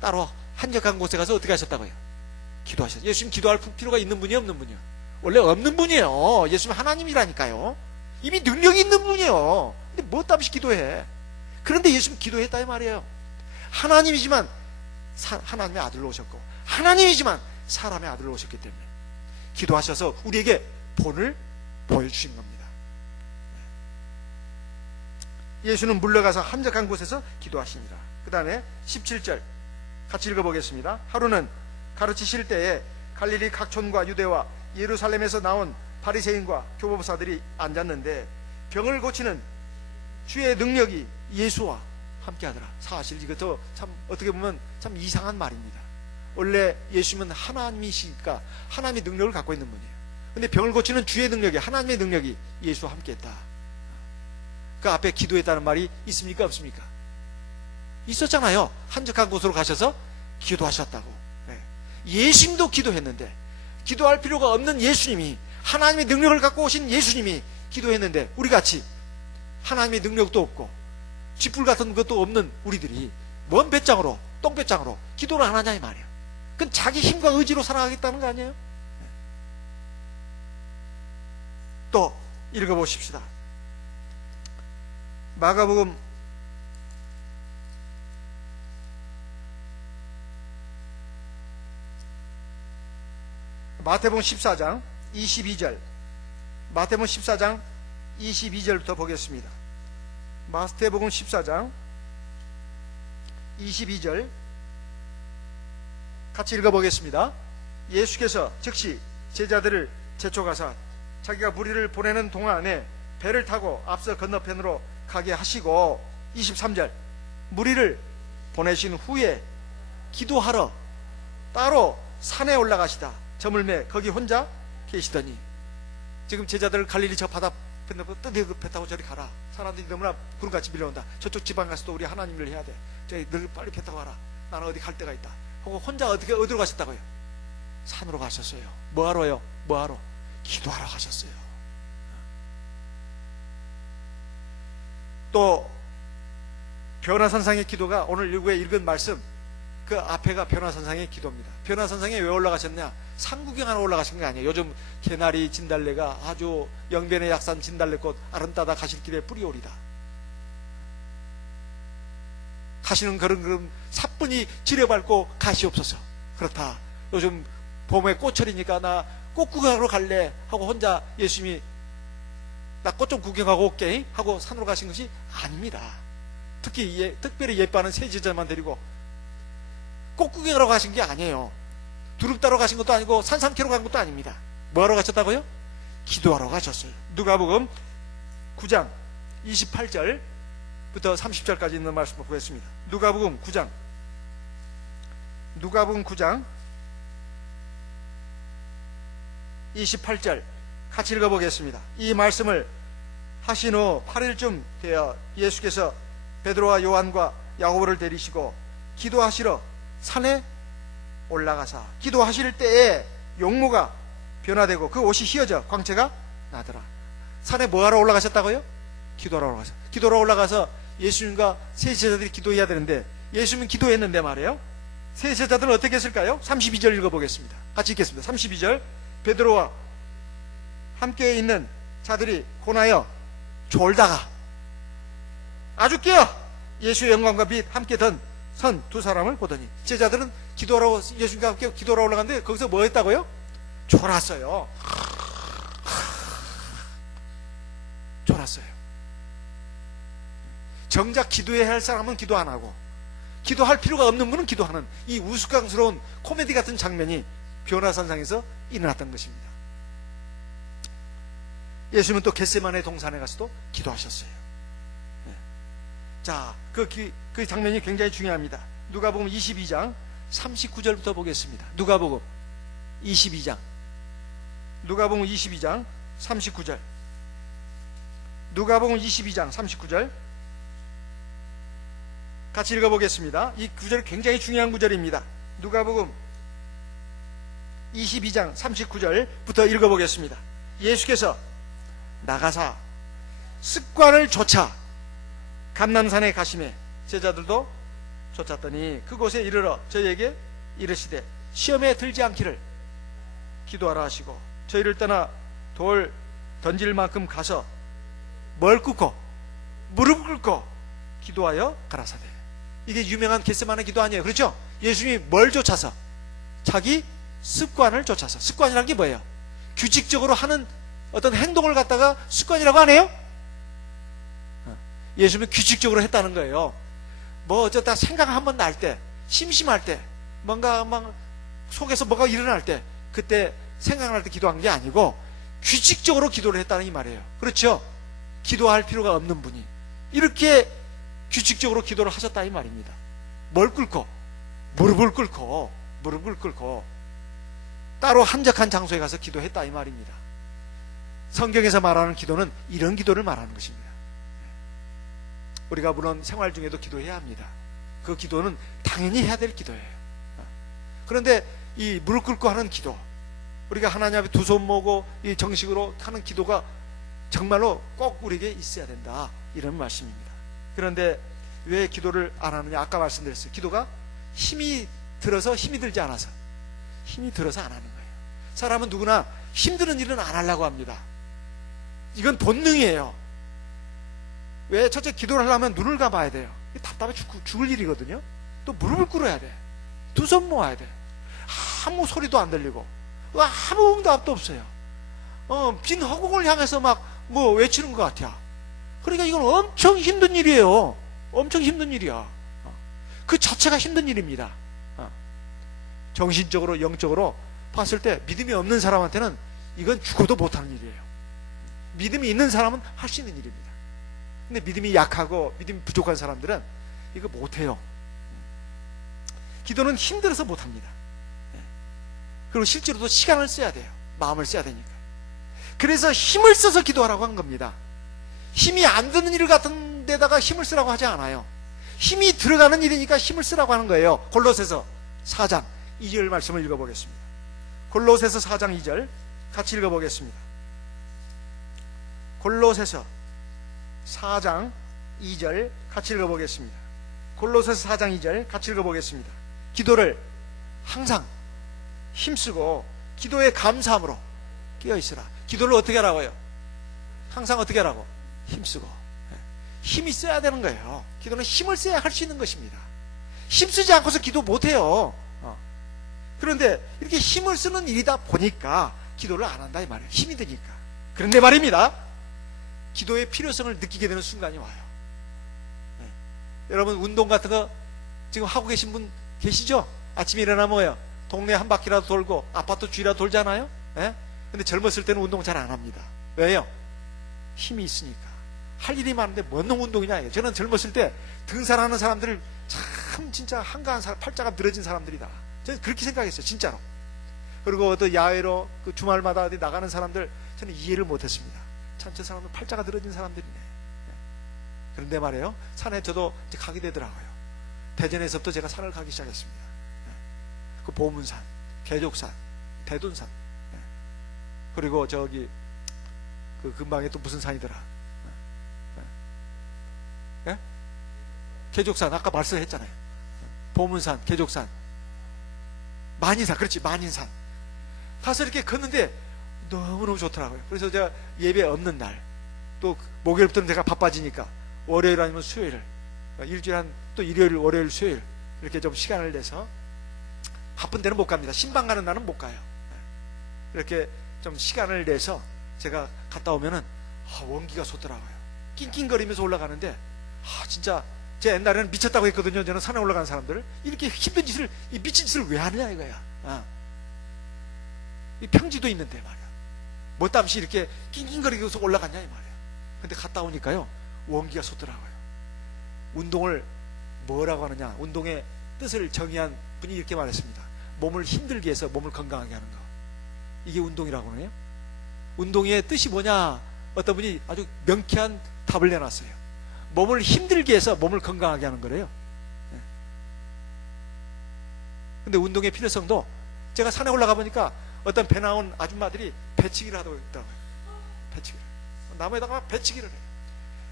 따로 한적한 곳에 가서 어떻게 하셨다고요? 기도하셨어요. 예수님 기도할 필요가 있는 분이요, 없는 분이요? 원래 없는 분이에요. 예수님 하나님이라니까요. 이미 능력이 있는 분이에요. 근데 뭐 땀없이 기도해? 그런데 예수님 기도했다 이 말이에요. 하나님이지만 하나님의 아들로 오셨고 하나님이지만 사람의 아들로 오셨기 때문에 기도하셔서 우리에게 본을 보여주신 겁니다. 예수는 물러가서 한적한 곳에서 기도하시니라. 그 다음에 17절 같이 읽어보겠습니다. 하루는 가르치실 때에 갈릴리 각촌과 유대와 예루살렘에서 나온 바리새인과 교법사들이 앉았는데 병을 고치는 주의 능력이 예수와 함께하더라. 사실 이것도 참 어떻게 보면 참 이상한 말입니다. 원래 예수님은 하나님이시니까 하나님의 능력을 갖고 있는 분이에요. 근데 병을 고치는 주의 능력이 하나님의 능력이 예수와 함께했다. 그 앞에 기도했다는 말이 있습니까 없습니까? 있었잖아요. 한적한 곳으로 가셔서 기도하셨다고. 예수님도 기도했는데 기도할 필요가 없는 예수님이 하나님의 능력을 갖고 오신 예수님이 기도했는데 우리같이 하나님의 능력도 없고 쥐뿔 같은 것도 없는 우리들이 먼 배짱으로 똥배짱으로 기도를 안 하냐 이 말이에요. 그건 자기 힘과 의지로 살아가겠다는 거 아니에요? 또 읽어보십시다. 마가복음 14장 22절 마태복음 14장 22절부터 보겠습니다. 마태복음 14장 22절 같이 읽어보겠습니다. 예수께서 즉시 제자들을 재촉하사 자기가 무리를 보내는 동안에 배를 타고 앞서 건너편으로 가게 하시고 23절 무리를 보내신 후에 기도하러 따로 산에 올라가시다 저물매 거기 혼자 계시더니 지금 제자들 갈릴리 저 바다 배 타고 저리 가라. 사람들이 너무나 구름같이 밀려온다. 저쪽 지방 가서도 우리 하나님을 해야 돼. 저기 늘 빨리 배 타고 가라. 나는 어디 갈 데가 있다. 하고 혼자 어디로 가셨다고요? 산으로 가셨어요. 뭐하러요? 뭐하러? 기도하러 가셨어요. 또 변화산상의 기도가 오늘 일부에 읽은 말씀 그 앞에가 변화산상의 기도입니다. 변화산상에 왜 올라가셨냐? 산구경하러 올라가신 게 아니에요. 요즘 개나리 진달래가 아주 영변의 약산 진달래꽃 아름다다 가실 길에 뿌리오리다. 가시는 걸음 사뿐히 지려밟고 가시옵소서. 그렇다. 요즘 봄에 꽃철이니까 나 꽃 구경하러 갈래 하고 혼자 예수님이 나 꽃 좀 구경하고 올게 하고 산으로 가신 것이 아닙니다. 특별히 예뻐하는 세 제자만 데리고 꽃 구경하러 가신 게 아니에요. 두릅 따러 가신 것도 아니고 산삼 캐러 간 것도 아닙니다. 뭐하러 가셨다고요? 기도하러 가셨어요. 누가복음 9장 28절 29절부터 30절까지 있는 말씀을 보겠습니다. 누가복음 9장 28절 같이 읽어보겠습니다. 이 말씀을 하신 후 8일쯤 되어 예수께서 베드로와 요한과 야고보를 데리시고 기도하시러 산에 올라가사 기도하실 때에 용모가 변화되고 그 옷이 휘어져 광채가 나더라. 산에 뭐하러 올라가셨다고요? 기도하러 올라가서. 기도하러 올라가서 예수님과 세 제자들이 기도해야 되는데 예수님은 기도했는데 말이에요. 세 제자들은 어떻게 했을까요? 32절 읽어보겠습니다. 같이 읽겠습니다. 32절 베드로와 함께 있는 자들이 고나여 졸다가 아주 깨어 예수의 영광과 빛 함께 선 두 사람을 보더니 제자들은 기도하러 예수님과 함께 기도하러 올라갔는데 거기서 뭐 했다고요? 졸았어요. 졸았어요. 정작 기도해야 할 사람은 기도 안 하고 기도할 필요가 없는 분은 기도하는 이 우스꽝스러운 코미디 같은 장면이 변화산상에서 일어났던 것입니다. 예수님은 또 겟세마네 동산에 가서도 기도하셨어요. 자, 그 장면이 굉장히 중요합니다. 누가복음 22장 39절부터 보겠습니다. 누가복음 22장 39절 누가복음 22장 39절 같이 읽어보겠습니다. 이 구절이 굉장히 중요한 구절입니다. 누가복음 22장 39절부터 읽어보겠습니다. 예수께서 나가사 습관을 좇아 감람산에 가시매 제자들도 쫓았더니 그곳에 이르러 저희에게 이르시되 시험에 들지 않기를 기도하라 하시고 저희를 떠나 돌 던질 만큼 가서 뭘 꿇고 무릎 꿇고 기도하여 가라사대. 이게 유명한 겟세마네 기도 아니에요. 그렇죠? 예수님이 뭘 쫓아서? 자기 습관을 쫓아서. 습관이란 게 뭐예요? 규칙적으로 하는 어떤 행동을 갖다가 습관이라고 안 해요? 예수님은 규칙적으로 했다는 거예요. 뭐 어쩌다 생각 한번 날 때, 심심할 때, 뭔가 막 속에서 뭐가 일어날 때, 그때 생각날 때 기도한 게 아니고 규칙적으로 기도를 했다는 이 말이에요. 그렇죠? 기도할 필요가 없는 분이 이렇게 규칙적으로 기도를 하셨다 이 말입니다. 뭘 꿇고? 무릎을 꿇고 따로 한적한 장소에 가서 기도했다 이 말입니다. 성경에서 말하는 기도는 이런 기도를 말하는 것입니다. 우리가 물론 생활 중에도 기도해야 합니다. 그 기도는 당연히 해야 될 기도예요. 그런데 이 무릎 꿇고 하는 기도, 우리가 하나님 앞에 두 손 모으고 이 정식으로 하는 기도가 정말로 꼭 우리에게 있어야 된다 이런 말씀입니다. 그런데 왜 기도를 안 하느냐? 아까 말씀드렸어요. 기도가 힘이 들어서 힘이 들지 않아서 힘이 들어서 안 하는 거예요. 사람은 누구나 힘드는 일은 안 하려고 합니다. 이건 본능이에요. 왜? 첫째 기도를 하려면 눈을 감아야 돼요. 답답해 죽을 일이거든요. 또 무릎을 꿇어야 돼. 두 손 모아야 돼. 아무 소리도 안 들리고 아무 응답도 없어요. 빈 허공을 향해서 막 뭐 외치는 것 같아. 그러니까 이건 엄청 힘든 일이에요. 엄청 힘든 일이야. 그 자체가 힘든 일입니다. 정신적으로 영적으로 봤을 때 믿음이 없는 사람한테는 이건 죽어도 못하는 일이에요. 믿음이 있는 사람은 할 수 있는 일입니다. 근데 믿음이 약하고 믿음이 부족한 사람들은 이거 못해요. 기도는 힘들어서 못합니다. 그리고 실제로도 시간을 써야 돼요. 마음을 써야 되니까. 그래서 힘을 써서 기도하라고 한 겁니다. 힘이 안 드는 일 같은 데다가 힘을 쓰라고 하지 않아요. 힘이 들어가는 일이니까 힘을 쓰라고 하는 거예요. 골로새서 4장 2절 말씀을 읽어보겠습니다. 골로새서 4장 2절 같이 읽어보겠습니다. 골로새서 4장 2절 같이 읽어보겠습니다. 골로새서 4장 2절 같이 읽어보겠습니다. 기도를 항상 힘쓰고 기도의 감사함으로 깨어있으라. 기도를 어떻게 하라고요? 항상 어떻게 하라고? 힘쓰고. 힘이 써야 되는 거예요. 기도는 힘을 써야 할 수 있는 것입니다. 힘쓰지 않고서 기도 못해요. 그런데 이렇게 힘을 쓰는 일이다 보니까 기도를 안 한다 이 말이에요. 힘이 드니까. 그런데 말입니다, 기도의 필요성을 느끼게 되는 순간이 와요. 여러분 운동 같은 거 지금 하고 계신 분 계시죠? 아침에 일어나면 뭐예요? 동네 한 바퀴라도 돌고 아파트 주위라도 돌잖아요. 근데 젊었을 때는 운동 잘 안 합니다. 왜요? 힘이 있으니까. 할 일이 많은데 뭔 놈 운동이냐. 저는 젊었을 때 등산하는 사람들을 참 진짜 한가한 사람, 팔자가 늘어진 사람들이다. 저는 그렇게 생각했어요, 진짜로. 그리고 또 야외로 그 주말마다 어디 나가는 사람들 저는 이해를 못했습니다. 참 저 사람은 팔자가 늘어진 사람들이네. 그런데 말이에요, 산에 저도 이제 가게 되더라고요. 대전에서부터 제가 산을 가기 시작했습니다. 그 보문산, 계족산, 대둔산, 그리고 저기 그 근방에 또 무슨 산이더라. 예? 계족산 아까 말씀했잖아요. 보문산, 계족산, 만인산, 그렇지, 만인산. 가서 이렇게 걷는데 너무너무 좋더라고요. 그래서 제가 예배 없는 날, 또 목요일부터는 제가 바빠지니까 월요일 아니면 수요일, 일주일에 한 또 일요일, 월요일, 수요일 이렇게 좀 시간을 내서, 바쁜 데는 못 갑니다. 신방 가는 날은 못 가요. 이렇게 좀 시간을 내서 제가 갔다 오면은 원기가 솟더라고요. 낑낑거리면서 올라가는데 진짜 제 옛날에는 미쳤다고 했거든요. 저는 산에 올라가는 사람들을 이렇게 힘든 짓을, 이 미친 짓을 왜 하느냐 이거야. 이 평지도 있는데 말이야. 못담시 이렇게 낑낑거리면서 올라갔냐 이 말이야. 근데 갔다 오니까요, 원기가 솟더라고요. 운동을 뭐라고 하느냐, 운동의 뜻을 정의한 분이 이렇게 말했습니다. 몸을 힘들게 해서 몸을 건강하게 하는 거, 이게 운동이라고 하네요. 운동의 뜻이 뭐냐, 어떤 분이 아주 명쾌한 답을 내놨어요. 몸을 힘들게 해서 몸을 건강하게 하는 거래요. 근데 운동의 필요성도, 제가 산에 올라가 보니까 어떤 배 나온 아줌마들이 배치기를 하고 있더라고요. 배치기를, 나무에다가 배치기를 해요.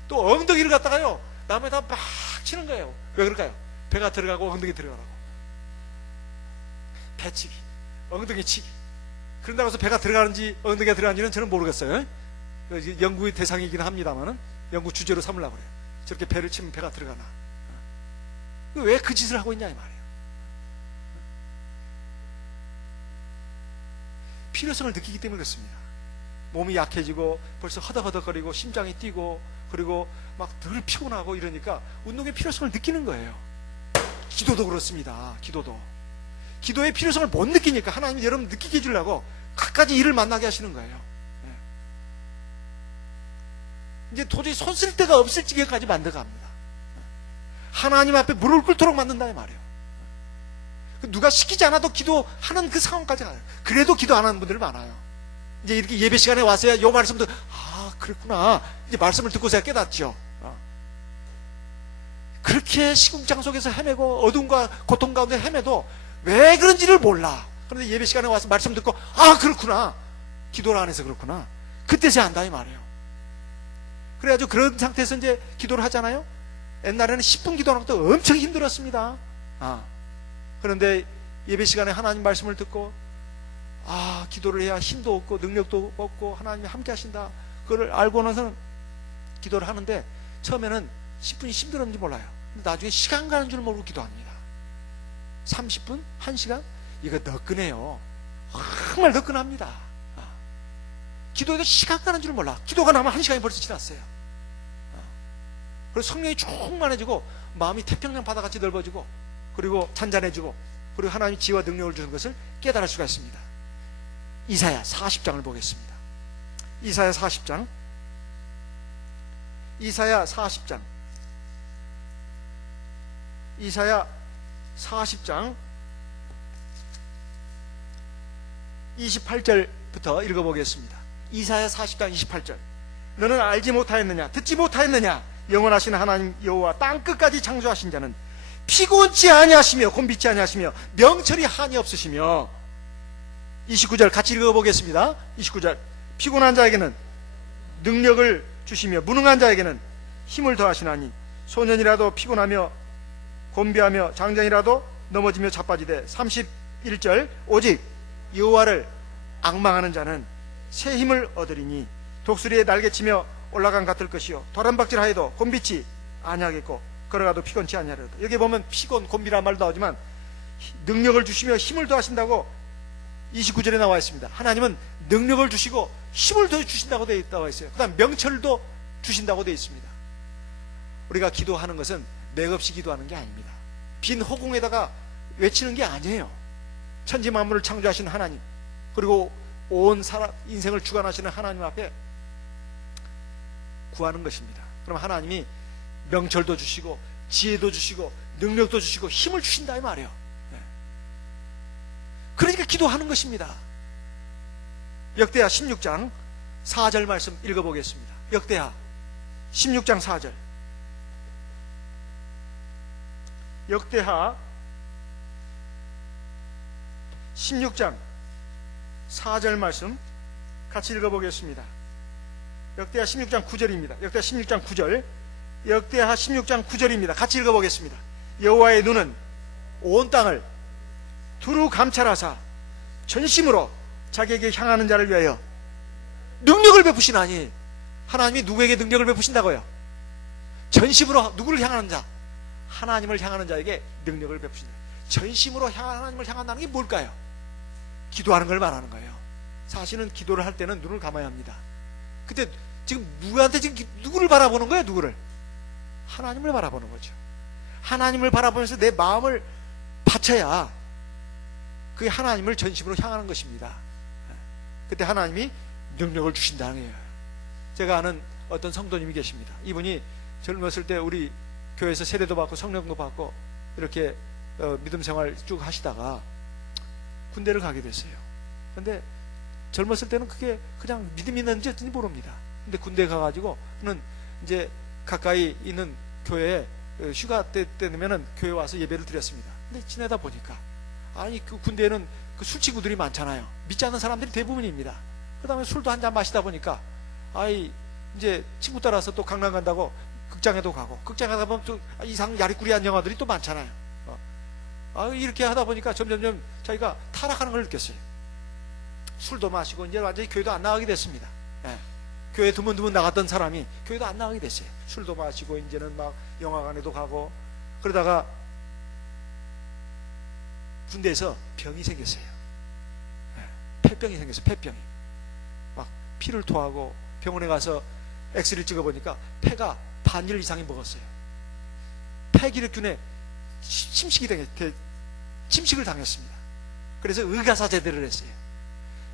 또 엉덩이를 갖다가요, 나무에다가 막 치는 거예요. 왜 그럴까요? 배가 들어가고 엉덩이 들어가라고. 배치기, 엉덩이 치기. 그런다고 해서 배가 들어가는지 엉덩이가 들어가는지는 저는 모르겠어요. 연구의 대상이긴 합니다만은 연구 주제로 삼으려고 그래요. 저렇게 배를 치면 배가 들어가나. 왜 그 짓을 하고 있냐 이 말이에요. 필요성을 느끼기 때문에 그렇습니다. 몸이 약해지고 벌써 허덕허덕거리고 심장이 뛰고, 그리고 막 늘 피곤하고 이러니까 운동의 필요성을 느끼는 거예요. 기도도 그렇습니다. 기도의 필요성을 못 느끼니까 하나님이 여러분 느끼게 해주려고 갖가지 일을 만나게 하시는 거예요. 이제 도저히 손 쓸 데가 없을 지경까지 만들어갑니다. 하나님 앞에 무릎을 꿇도록 만든다 이 말이에요. 누가 시키지 않아도 기도하는 그 상황까지 가요. 그래도 기도 안 하는 분들이 많아요. 이제 이렇게 예배 시간에 와서야 이 말씀도, 그랬구나, 이제 말씀을 듣고서야 깨닫죠. 그렇게 시궁창 속에서 헤매고 어둠과 고통 가운데 헤매도 왜 그런지를 몰라. 그런데 예배 시간에 와서 말씀 듣고, 그렇구나, 기도를 안 해서 그렇구나, 그때서야 안다 이 말이에요. 그래가지고 그런 상태에서 이제 기도를 하잖아요. 옛날에는 10분 기도하는 것도 엄청 힘들었습니다. 그런데 예배 시간에 하나님 말씀을 듣고, 기도를 해야 힘도 없고 능력도 없고 하나님이 함께 하신다, 그걸 알고 나서는 기도를 하는데, 처음에는 10분이 힘들었는지 몰라요. 근데 나중에 시간 가는 줄 모르고 기도합니다. 30분? 1시간? 이거 너끈해요. 정말 너끈합니다. 기도해도 시간 가는 줄 몰라. 기도가 나면 1시간이 벌써 지났어요. 그래서 성령이 충만해지고 마음이 태평양 바다같이 넓어지고, 그리고 잔잔해지고, 그리고 하나님이 지혜와 능력을 주는 것을 깨달을 수가 있습니다. 이사야 40장을 보겠습니다. 이사야 40장. 이사야 40장. 이사야 40장 28절부터 읽어보겠습니다. 이사야 40장 28절. 너는 알지 못하였느냐, 듣지 못하였느냐, 영원하신 하나님 여호와 땅끝까지 창조하신 자는 피곤치 아니하시며 곤비치 아니하시며 명철이 한이 없으시며. 29절 같이 읽어보겠습니다. 29절. 피곤한 자에게는 능력을 주시며 무능한 자에게는 힘을 더하시나니 소년이라도 피곤하며 곤비하며 장정이라도 넘어지며 자빠지되. 31절. 오직 여호와를 앙망하는 자는 새 힘을 얻으리니 독수리에 날개치며 올라간 같을 것이요 도란박질하여도 곤비치 아니하겠고 걸어가도 피곤치 아니하리로다. 여기 보면 피곤, 곤비란 말도 나오지만 능력을 주시며 힘을 더하신다고 29절에 나와 있습니다. 하나님은 능력을 주시고 힘을 더 주신다고 되어 있다고 있어요. 그 다음 명철도 주신다고 되어 있습니다. 우리가 기도하는 것은 맥없이 기도하는 게 아닙니다. 빈 허공에다가 외치는 게 아니에요. 천지 만물을 창조하신 하나님, 그리고 온 인생을 주관하시는 하나님 앞에 구하는 것입니다. 그럼 하나님이 명철도 주시고 지혜도 주시고 능력도 주시고 힘을 주신다 이 말이에요. 그러니까 기도하는 것입니다. 역대하 16장 4절 말씀 읽어보겠습니다. 역대하 16장 4절. 역대하 16장 4절 말씀 같이 읽어보겠습니다. 역대하 16장 9절입니다. 역대하 16장 9절. 역대하 16장 9절입니다. 같이 읽어보겠습니다. 여호와의 눈은 온 땅을 두루 감찰하사 전심으로 자기에게 향하는 자를 위하여 능력을 베푸시나니. 하나님이 누구에게 능력을 베푸신다고요? 전심으로 누구를 향하는 자? 하나님을 향하는 자에게 능력을 베푸신다. 전심으로 하나님을 향한다는 게 뭘까요? 기도하는 걸 말하는 거예요. 사실은 기도를 할 때는 눈을 감아야 합니다. 근데 지금 누구한테 지금 누구를 바라보는 거예요? 누구를? 하나님을 바라보는 거죠. 하나님을 바라보면서 내 마음을 바쳐야 그게 하나님을 전심으로 향하는 것입니다. 그때 하나님이 능력을 주신다는 거예요. 제가 아는 어떤 성도님이 계십니다. 이분이 젊었을 때 우리 교회에서 세례도 받고 성령도 받고 이렇게 믿음 생활 쭉 하시다가 군대를 가게 됐어요. 근데 젊었을 때는 그게 그냥 믿음이 있는지 어쩐지 모릅니다. 근데 군대 가가지고는 이제 가까이 있는 교회에 휴가 때 되면은 교회 와서 예배를 드렸습니다. 근데 지내다 보니까 아니 그 군대에는 그 술 친구들이 많잖아요. 믿지 않는 사람들이 대부분입니다. 그 다음에 술도 한 잔 마시다 보니까 아이 이제 친구 따라서 또 강남 간다고 극장에도 가고 극장에 가다 보면 또 이상 야리꾸리한 영화들이 또 많잖아요. 이렇게 하다 보니까 점점점 자기가 타락하는 걸 느꼈어요. 술도 마시고 이제 완전히 교회도 안 나가게 됐습니다. 교회 드문드문 나갔던 사람이 교회도 안 나가게 됐어요. 술도 마시고 이제는 막 영화관에도 가고 그러다가 군대에서 병이 생겼어요. 폐병이 생겼어요. 폐병이 막 피를 토하고 병원에 가서 엑스레이를 찍어보니까 폐가 반일 이상이 먹었어요. 폐기력균에 침식을 당했습니다. 그래서 의가사 제대를 했어요.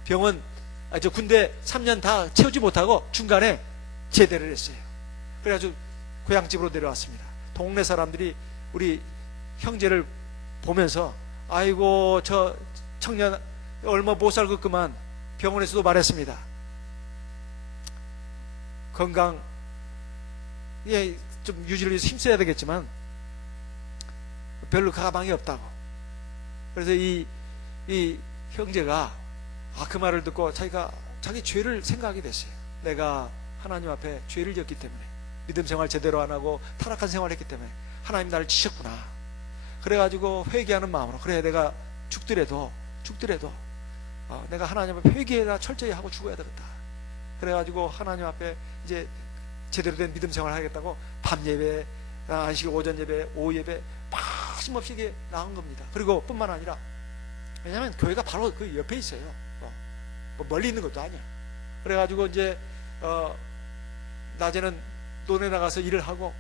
병원 군대 3년 다 채우지 못하고 중간에 제대를 했어요. 그래가지고 고향집으로 내려왔습니다. 동네 사람들이 우리 형제를 보면서 아이고 저 청년 얼마 못 살겠구만. 병원에서도 말했습니다. 건강 좀 유지를 위해서 힘써야 되겠지만 별로 가망이 없다고. 그래서 이 형제가 그 말을 듣고 자기 죄를 생각하게 됐어요. 내가 하나님 앞에 죄를 지었기 때문에 믿음 생활 제대로 안 하고 타락한 생활을 했기 때문에 하나님 나를 치셨구나. 그래가지고 회개하는 마음으로 그래 내가 죽더라도 내가 하나님 앞에 회개나 철저히 하고 죽어야 되겠다. 그래가지고 하나님 앞에 이제 제대로 된 믿음 생활을 하겠다고 밤 예배, 안식 오전 예배, 오후 예배 빠짐없이 이게 나온 겁니다. 그리고 뿐만 아니라 왜냐하면 교회가 바로 그 옆에 있어요. 뭐 멀리 있는 것도 아니야. 그래가지고 이제 낮에는 논에 나가서 일을 하고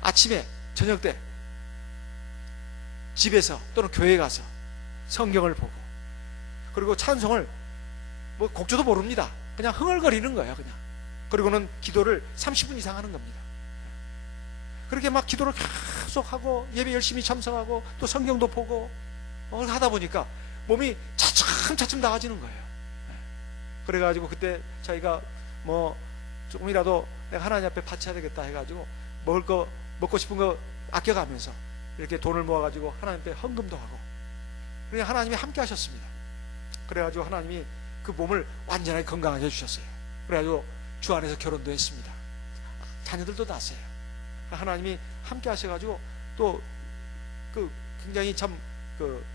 아침에 저녁 때 집에서 또는 교회에 가서 성경을 보고 그리고 찬송을 뭐 곡조도 모릅니다. 그냥 흥얼거리는 거예요. 그냥. 그리고는 기도를 30분 이상 하는 겁니다. 그렇게 막 기도를 계속 하고 예배 열심히 참석하고 또 성경도 보고 하다 보니까 몸이 차츰 나아지는 거예요. 그래가지고 그때 자기가 뭐 조금이라도 내가 하나님 앞에 바쳐야 되겠다 해가지고 먹고 싶은 거 아껴가면서 이렇게 돈을 모아가지고 하나님 앞에 헌금도 하고 그냥 하나님이 함께 하셨습니다. 그래가지고 하나님이 그 몸을 완전하게 건강하게 해주셨어요. 그래가지고 주 안에서 결혼도 했습니다. 자녀들도 낳았어요. 하나님이 함께 하셔가지고 또 굉장히 참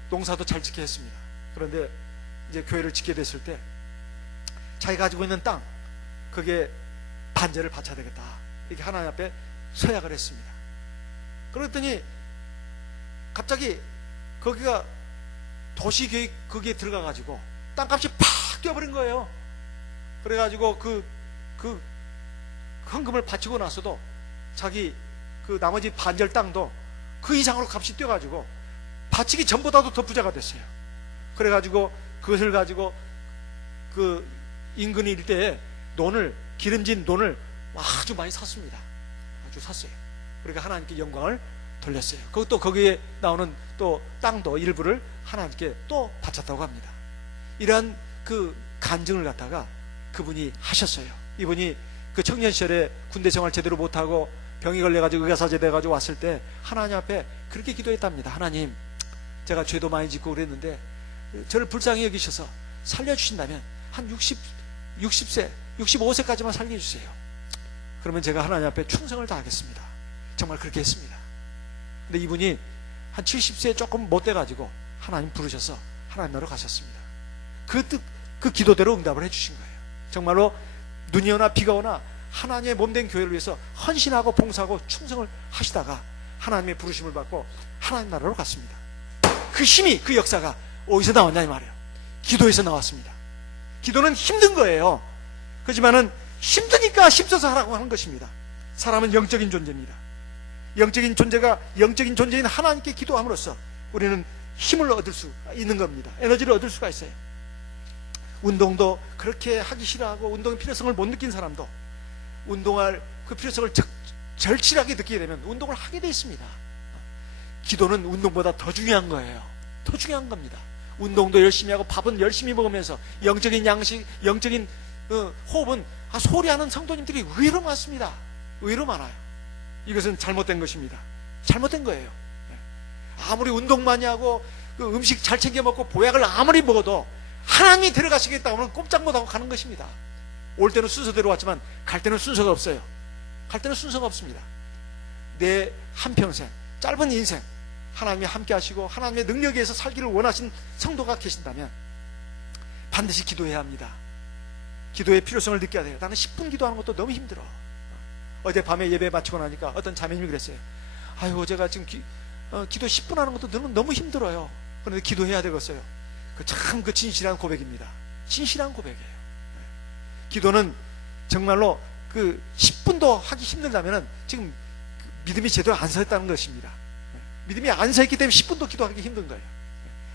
농사도 잘 짓게 했습니다. 그런데 이제 교회를 짓게 됐을 때 자기가 가지고 있는 땅 그게 반제를 바쳐야 되겠다 이렇게 하나님 앞에 서약을 했습니다. 그랬더니 갑자기 거기가 도시계획 거기에 들어가가지고 땅값이 팍 뛰어버린 거예요. 그래가지고 그 헌금을 바치고 나서도 자기 그 나머지 반절 땅도 그 이상으로 값이 뛰어가지고 바치기 전보다도 더 부자가 됐어요. 그래가지고 그것을 가지고 그 인근 일대에 기름진 논을 아주 많이 샀습니다. 아주 샀어요. 그러니까 하나님께 영광을 돌렸어요. 그것도 거기에 나오는 또 땅도 일부를 하나님께 또 바쳤다고 합니다. 이러한 그 간증을 갖다가 그분이 하셨어요. 이분이 그 청년 시절에 군대 생활 제대로 못하고 병이 걸려가지고 의가사제 돼가지고 왔을 때 하나님 앞에 그렇게 기도했답니다. 하나님, 제가 죄도 많이 짓고 그랬는데 저를 불쌍히 여기셔서 살려주신다면 한 60세, 65세까지만 살게 해주세요. 그러면 제가 하나님 앞에 충성을 다하겠습니다. 정말 그렇게 했습니다. 근데 이분이 한 70세에 조금 못 돼가지고 하나님 부르셔서 하나님 나라로 가셨습니다. 그 기도대로 응답을 해주신 거예요. 정말로 눈이 오나 비가 오나 하나님의 몸된 교회를 위해서 헌신하고 봉사하고 충성을 하시다가 하나님의 부르심을 받고 하나님 나라로 갔습니다. 그 힘이, 그 역사가 어디서 나왔냐 이 말이에요. 기도에서 나왔습니다. 기도는 힘든 거예요. 그렇지만은 힘드니까 힘써서 하라고 하는 것입니다. 사람은 영적인 존재입니다. 영적인 존재인 하나님께 기도함으로써 우리는 힘을 얻을 수 있는 겁니다. 에너지를 얻을 수가 있어요. 운동도 그렇게 하기 싫어하고 운동의 필요성을 못 느낀 사람도 운동할 그 필요성을 절실하게 느끼게 되면 운동을 하게 돼 있습니다. 기도는 운동보다 더 중요한 거예요. 더 중요한 겁니다. 운동도 열심히 하고 밥은 열심히 먹으면서 영적인 양식, 영적인 호흡은 소리하는 성도님들이 의외로 많습니다. 의외로 많아요. 이것은 잘못된 것입니다. 잘못된 거예요. 아무리 운동 많이 하고 그 음식 잘 챙겨 먹고 보약을 아무리 먹어도 하나님이 데려가시겠다고 하면 꼼짝 못하고 가는 것입니다. 올 때는 순서대로 왔지만 갈 때는 순서가 없어요. 갈 때는 순서가 없습니다. 내 한평생 짧은 인생 하나님이 함께 하시고 하나님의 능력에 의해서 살기를 원하신 성도가 계신다면 반드시 기도해야 합니다. 기도의 필요성을 느껴야 돼요. 나는 10분 기도하는 것도 너무 힘들어. 어제 밤에 예배 마치고 나니까 어떤 자매님이 그랬어요. 아유, 제가 지금 기도 10분 하는 것도 너무 힘들어요. 그런데 기도해야 되겠어요. 참 진실한 고백입니다. 진실한 고백이에요. 기도는 정말로 10분도 하기 힘들다면 지금 믿음이 제대로 안 서있다는 것입니다. 믿음이 안 서있기 때문에 10분도 기도하기 힘든 거예요.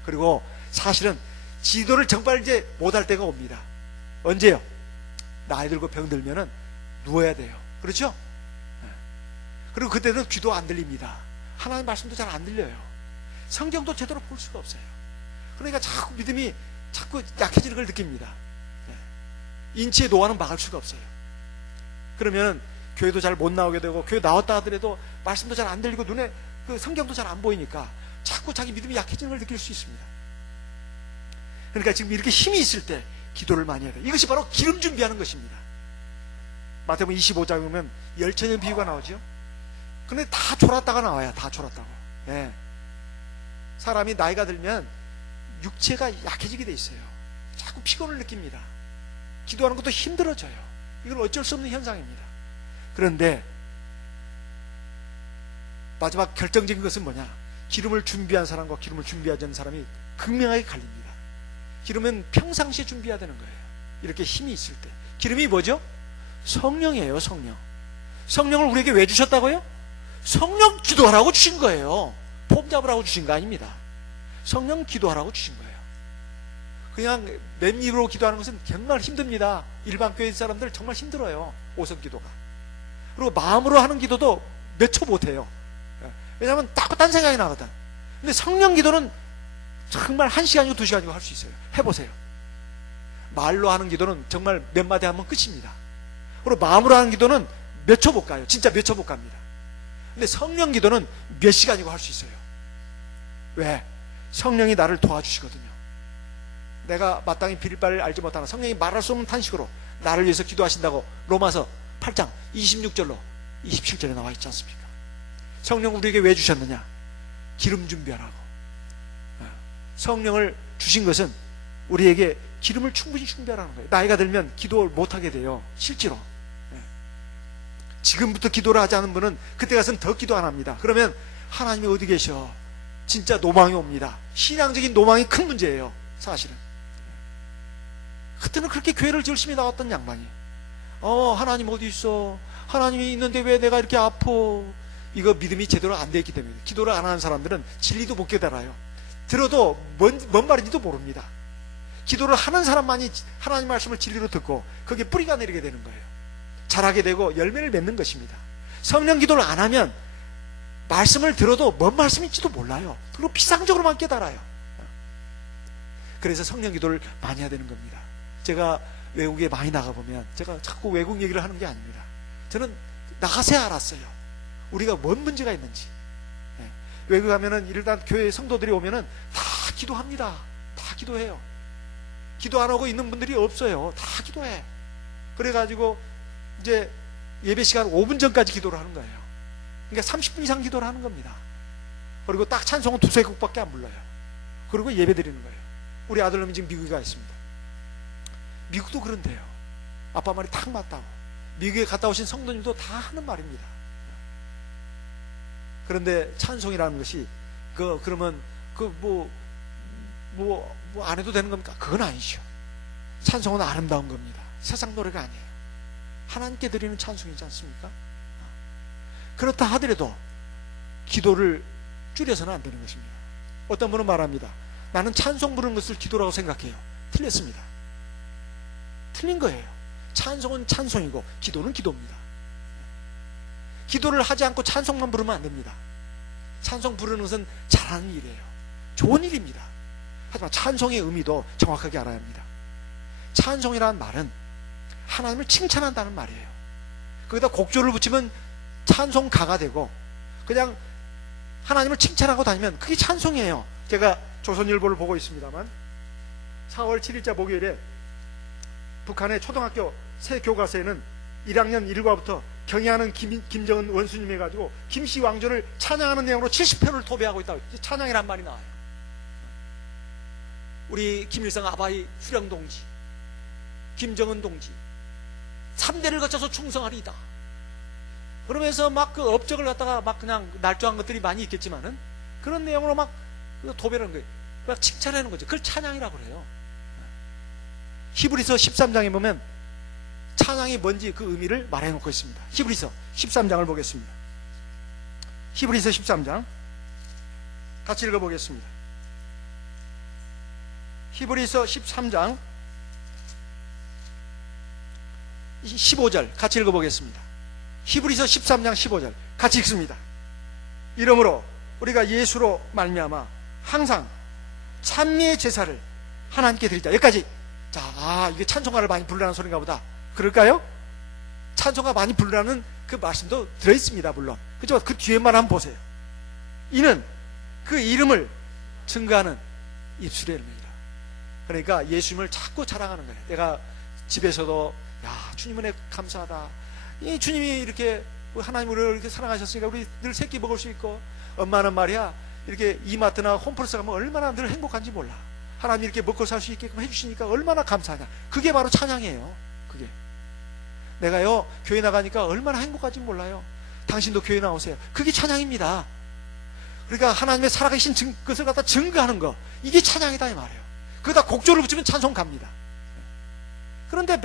그리고 사실은 기도를 정말 이제 못할 때가 옵니다. 언제요? 나이 들고 병 들면은 누워야 돼요. 그렇죠? 그리고 그때는 귀도 안 들립니다. 하나님 말씀도 잘 안 들려요. 성경도 제대로 볼 수가 없어요. 그러니까 자꾸 믿음이 자꾸 약해지는 걸 느낍니다. 인치의 노화는 막을 수가 없어요. 그러면 교회도 잘 못 나오게 되고 교회 나왔다 하더라도 말씀도 잘 안 들리고 눈에 성경도 잘 안 보이니까 자꾸 자기 믿음이 약해지는 걸 느낄 수 있습니다. 그러니까 지금 이렇게 힘이 있을 때 기도를 많이 해야 돼요. 이것이 바로 기름 준비하는 것입니다. 마태복음 25장에 보면 열처녀 비유가 나오죠. 근데 다 졸았다가 나와요. 다 졸았다고. 네. 사람이 나이가 들면 육체가 약해지게 돼 있어요. 자꾸 피곤을 느낍니다. 기도하는 것도 힘들어져요. 이건 어쩔 수 없는 현상입니다. 그런데 마지막 결정적인 것은 뭐냐? 기름을 준비한 사람과 기름을 준비하지 않은 사람이 극명하게 갈립니다. 기름은 평상시에 준비해야 되는 거예요. 이렇게 힘이 있을 때. 기름이 뭐죠? 성령이에요. 성령. 성령을 우리에게 왜 주셨다고요? 성령 기도하라고 주신 거예요. 폼 잡으라고 주신 거 아닙니다. 성령 기도하라고 주신 거예요. 그냥 맨입으로 기도하는 것은 정말 힘듭니다. 일반 교회 사람들 정말 힘들어요. 오선 기도가. 그리고 마음으로 하는 기도도 몇 초 못해요. 왜냐하면 딴 생각이 나거든. 근데 성령 기도는 정말 1시간이고 2시간이고 할 수 있어요. 해보세요. 말로 하는 기도는 정말 몇 마디 하면 끝입니다. 그리고 마음으로 하는 기도는 몇 초 못 가요. 진짜 몇 초 못 갑니다. 근데 성령 기도는 몇 시간이고 할 수 있어요. 왜? 성령이 나를 도와주시거든요. 내가 마땅히 빌 바를 알지 못하나 성령이 말할 수 없는 탄식으로 나를 위해서 기도하신다고 로마서 8장 26절로 27절에 나와 있지 않습니까? 성령 우리에게 왜 주셨느냐? 기름 준비하라고. 성령을 주신 것은 우리에게 기름을 충분히 준비하라는 거예요. 나이가 들면 기도를 못하게 돼요. 실제로. 지금부터 기도를 하지 않은 분은 그때 가서는 더 기도 안 합니다. 그러면 하나님이 어디 계셔? 진짜 노망이 옵니다. 신앙적인 노망이 큰 문제예요. 사실은. 그때는 그렇게 교회를 열심히 나왔던 양반이 하나님 어디 있어? 하나님이 있는데 왜 내가 이렇게 아파? 이거 믿음이 제대로 안 돼 있기 때문에. 기도를 안 하는 사람들은 진리도 못 깨달아요. 들어도 뭔 말인지도 모릅니다. 기도를 하는 사람만이 하나님 말씀을 진리로 듣고 거기에 뿌리가 내리게 되는 거예요. 자라게 되고 열매를 맺는 것입니다. 성령 기도를 안 하면 말씀을 들어도 뭔 말씀인지도 몰라요. 그리고 피상적으로만 깨달아요. 그래서 성령 기도를 많이 해야 되는 겁니다. 제가 외국에 많이 나가보면 제가 자꾸 외국 얘기를 하는 게 아닙니다. 저는 나가서야 알았어요. 우리가 뭔 문제가 있는지. 외국 가면은 일단 교회 성도들이 오면은 다 기도합니다. 다 기도해요. 기도 안 하고 있는 분들이 없어요. 다 기도해. 그래가지고 이제 예배 시간 5분 전까지 기도를 하는 거예요. 그러니까 30분 이상 기도를 하는 겁니다. 그리고 딱 찬송은 두세 곡밖에 안 불러요. 그리고 예배 드리는 거예요. 우리 아들놈이 지금 미국에 가 있습니다. 미국도 그런데요. 아빠 말이 딱 맞다고. 미국에 갔다 오신 성도님도 다 하는 말입니다. 그런데 찬송이라는 것이 그러면 안 해도 되는 겁니까? 그건 아니죠. 찬송은 아름다운 겁니다. 세상 노래가 아니에요. 하나님께 드리는 찬송이지 않습니까? 그렇다 하더라도 기도를 줄여서는 안 되는 것입니다. 어떤 분은 말합니다. 나는 찬송 부르는 것을 기도라고 생각해요. 틀렸습니다. 틀린 거예요. 찬송은 찬송이고 기도는 기도입니다. 기도를 하지 않고 찬송만 부르면 안 됩니다. 찬송 부르는 것은 잘하는 일이에요. 좋은 일입니다. 하지만 찬송의 의미도 정확하게 알아야 합니다. 찬송이라는 말은 하나님을 칭찬한다는 말이에요. 거기다 곡조를 붙이면 찬송가가 되고 그냥 하나님을 칭찬하고 다니면 그게 찬송이에요. 제가 조선일보를 보고 있습니다만 4월 7일자 목요일에 북한의 초등학교 새 교과서에는 1학년 1과부터 경애하는 김정은 원수님 해가지고 김씨 왕조를 찬양하는 내용으로 70편을 도배하고 있다고. 찬양이란 말이 나와요. 우리 김일성 아바이 수령 동지, 김정은 동지 3대를 거쳐서 충성하리이다. 그러면서 막 그 업적을 갖다가 막 그냥 날조한 것들이 많이 있겠지만은 그런 내용으로 막 도배를 하는 거예요. 막 칭찬하는 거죠. 그걸 찬양이라고 그래요. 히브리서 13장에 보면 찬양이 뭔지 그 의미를 말해놓고 있습니다. 히브리서 13장을 보겠습니다. 히브리서 13장 같이 읽어보겠습니다. 히브리서 13장 15절 같이 읽어보겠습니다. 히브리서 13장 15절 같이 읽습니다. 이러므로 우리가 예수로 말미암아 항상 찬미의 제사를 하나님께 드리자. 여기까지. 자, 이게 찬송가를 많이 부르라는 소리인가 보다. 그럴까요? 찬송가 많이 부르라는 그 말씀도 들어있습니다. 물론 그죠? 그 뒤에만 한번 보세요. 이는 그 이름을 증거하는 입술의 열매이라. 그러니까 예수님을 자꾸 자랑하는 거예요. 내가 집에서도 야, 주님 은혜 감사하다. 이 주님이 이렇게 하나님을 이렇게 사랑하셨으니까 우리 늘 새끼 먹을 수 있고, 엄마는 말이야 이렇게 이마트나 홈플러스 가면 얼마나 늘 행복한지 몰라. 하나님 이렇게 먹고 살 수 있게끔 해주시니까 얼마나 감사하냐. 그게 바로 찬양이에요. 그게 내가요 교회 나가니까 얼마나 행복한지 몰라요. 당신도 교회 나오세요. 그게 찬양입니다. 그러니까 하나님의 살아계신 것을 갖다 증거하는 거, 이게 찬양이다 이 말이에요. 거기다 곡조를 붙이면 찬송 갑니다. 그런데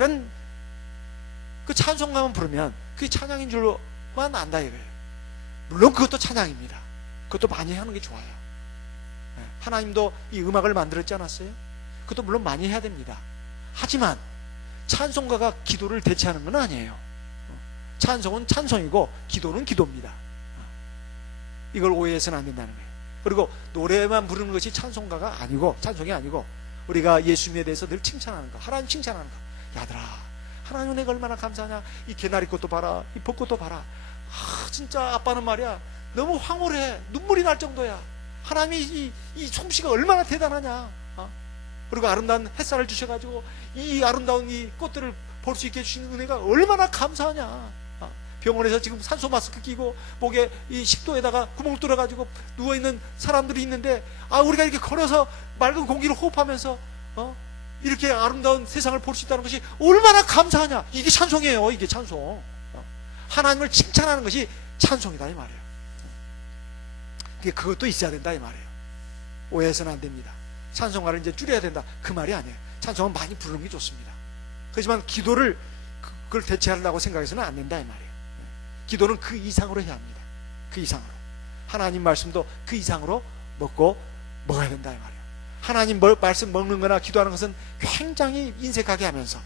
그 찬송가만 부르면 그게 찬양인 줄만 안다 이거예요. 물론 그것도 찬양입니다. 그것도 많이 하는 게 좋아요. 하나님도 이 음악을 만들었지 않았어요? 그것도 물론 많이 해야 됩니다. 하지만 찬송가가 기도를 대체하는 건 아니에요. 찬송은 찬송이고 기도는 기도입니다. 이걸 오해해서는 안 된다는 거예요. 그리고 노래만 부르는 것이 찬송가가 아니고, 찬송이 아니고, 우리가 예수님에 대해서 늘 칭찬하는 거, 하나님 칭찬하는 거. 야들아, 하나님 내가 얼마나 감사하냐. 이 개나리꽃도 봐라, 이 벚꽃도 봐라. 진짜 아빠는 말이야 너무 황홀해. 눈물이 날 정도야. 하나님이 이 솜씨가 얼마나 대단하냐. 그리고 아름다운 햇살을 주셔가지고 이 아름다운 이 꽃들을 볼 수 있게 해주시는 은혜가 얼마나 감사하냐. 병원에서 지금 산소 마스크 끼고 목에 이 식도에다가 구멍을 뚫어가지고 누워있는 사람들이 있는데, 우리가 이렇게 걸어서 맑은 공기를 호흡하면서 이렇게 아름다운 세상을 볼 수 있다는 것이 얼마나 감사하냐. 이게 찬송이에요. 이게 찬송. 하나님을 칭찬하는 것이 찬송이다 이 말이에요. 그것도 있어야 된다 이 말이에요. 오해해서는 안 됩니다. 찬송가를 이제 줄여야 된다 그 말이 아니에요. 찬송은 많이 부르는 게 좋습니다. 그렇지만 기도를 그걸 대체하려고 생각해서는 안 된다 이 말이에요. 기도는 그 이상으로 해야 합니다. 그 이상으로. 하나님 말씀도 그 이상으로 먹어야 된다 이 말이에요. 하나님 말씀 먹는 거나 기도하는 것은 굉장히 인색하게 하면서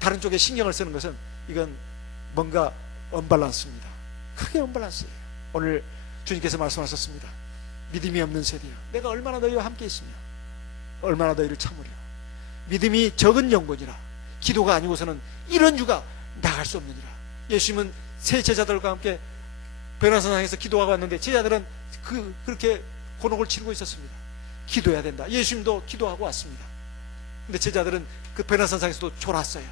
다른 쪽에 신경을 쓰는 것은 이건 뭔가 언밸런스입니다. 크게 언밸런스예요. 오늘 주님께서 말씀하셨습니다. 믿음이 없는 세대여, 내가 얼마나 너희와 함께 있으며 얼마나 너희를 참으려. 믿음이 적은 영혼이라 기도가 아니고서는 이런 유가 나갈 수 없느니라. 예수님은 세 제자들과 함께 변화산상에서 기도하고 왔는데 제자들은 그렇게 곤혹을 치르고 있었습니다. 기도해야 된다. 예수님도 기도하고 왔습니다. 근데 제자들은 그 변화산상에서도 졸았어요.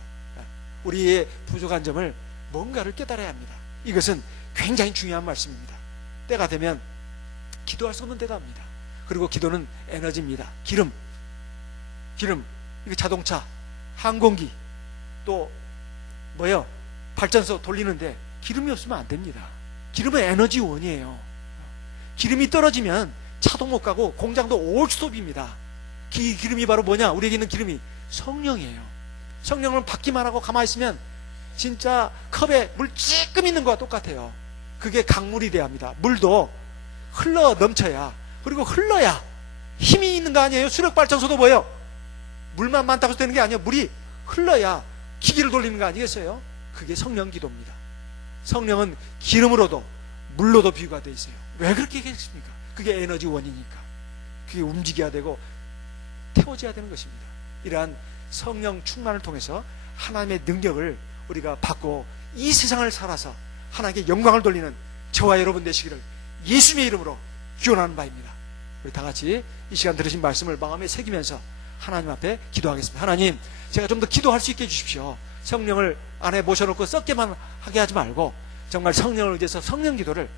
우리의 부족한 점을 뭔가를 깨달아야 합니다. 이것은 굉장히 중요한 말씀입니다. 때가 되면 기도할 수 없는 때가 옵니다. 그리고 기도는 에너지입니다. 기름, 이거 자동차, 항공기, 또 뭐요? 발전소 돌리는데 기름이 없으면 안 됩니다. 기름은 에너지원이에요. 기름이 떨어지면 차도 못 가고 공장도 올스톱입니다. 기름이 바로 뭐냐? 우리에게 있는 기름이 성령이에요. 성령은 받기만 하고 가만히 있으면 진짜 컵에 물 찔끔 있는 거와 똑같아요. 그게 강물이 돼야 합니다. 물도 흘러 넘쳐야, 그리고 흘러야 힘이 있는 거 아니에요? 수력발전소도 뭐예요? 물만 많다고 되는 게 아니에요. 물이 흘러야 기기를 돌리는 거 아니겠어요? 그게 성령 기도입니다. 성령은 기름으로도 물로도 비유가 되어 있어요. 왜 그렇게 얘기했습니까? 그게 에너지 원이니까. 그게 움직여야 되고 태워져야 되는 것입니다. 이러한 성령 충만을 통해서 하나님의 능력을 우리가 받고 이 세상을 살아서 하나님께 영광을 돌리는 저와 여러분 되시기를 예수님의 이름으로 기원하는 바입니다. 우리 다 같이 이 시간 들으신 말씀을 마음에 새기면서 하나님 앞에 기도하겠습니다. 하나님, 제가 좀 더 기도할 수 있게 해주십시오. 성령을 안에 모셔놓고 썩게만 하게 하지 말고 정말 성령을 위해서 성령 기도를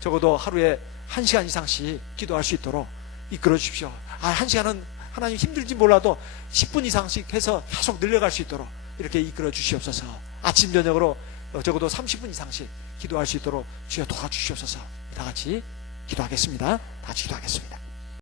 적어도 하루에 1시간 이상씩 기도할 수 있도록 이끌어 주십시오. 1시간은 하나님 힘들지 몰라도 10분 이상씩 해서 계속 늘려갈 수 있도록 이렇게 이끌어 주시옵소서. 아침 저녁으로 적어도 30분 이상씩 기도할 수 있도록 주여 도와주시옵소서. 다 같이 기도하겠습니다. 다 같이 기도하겠습니다.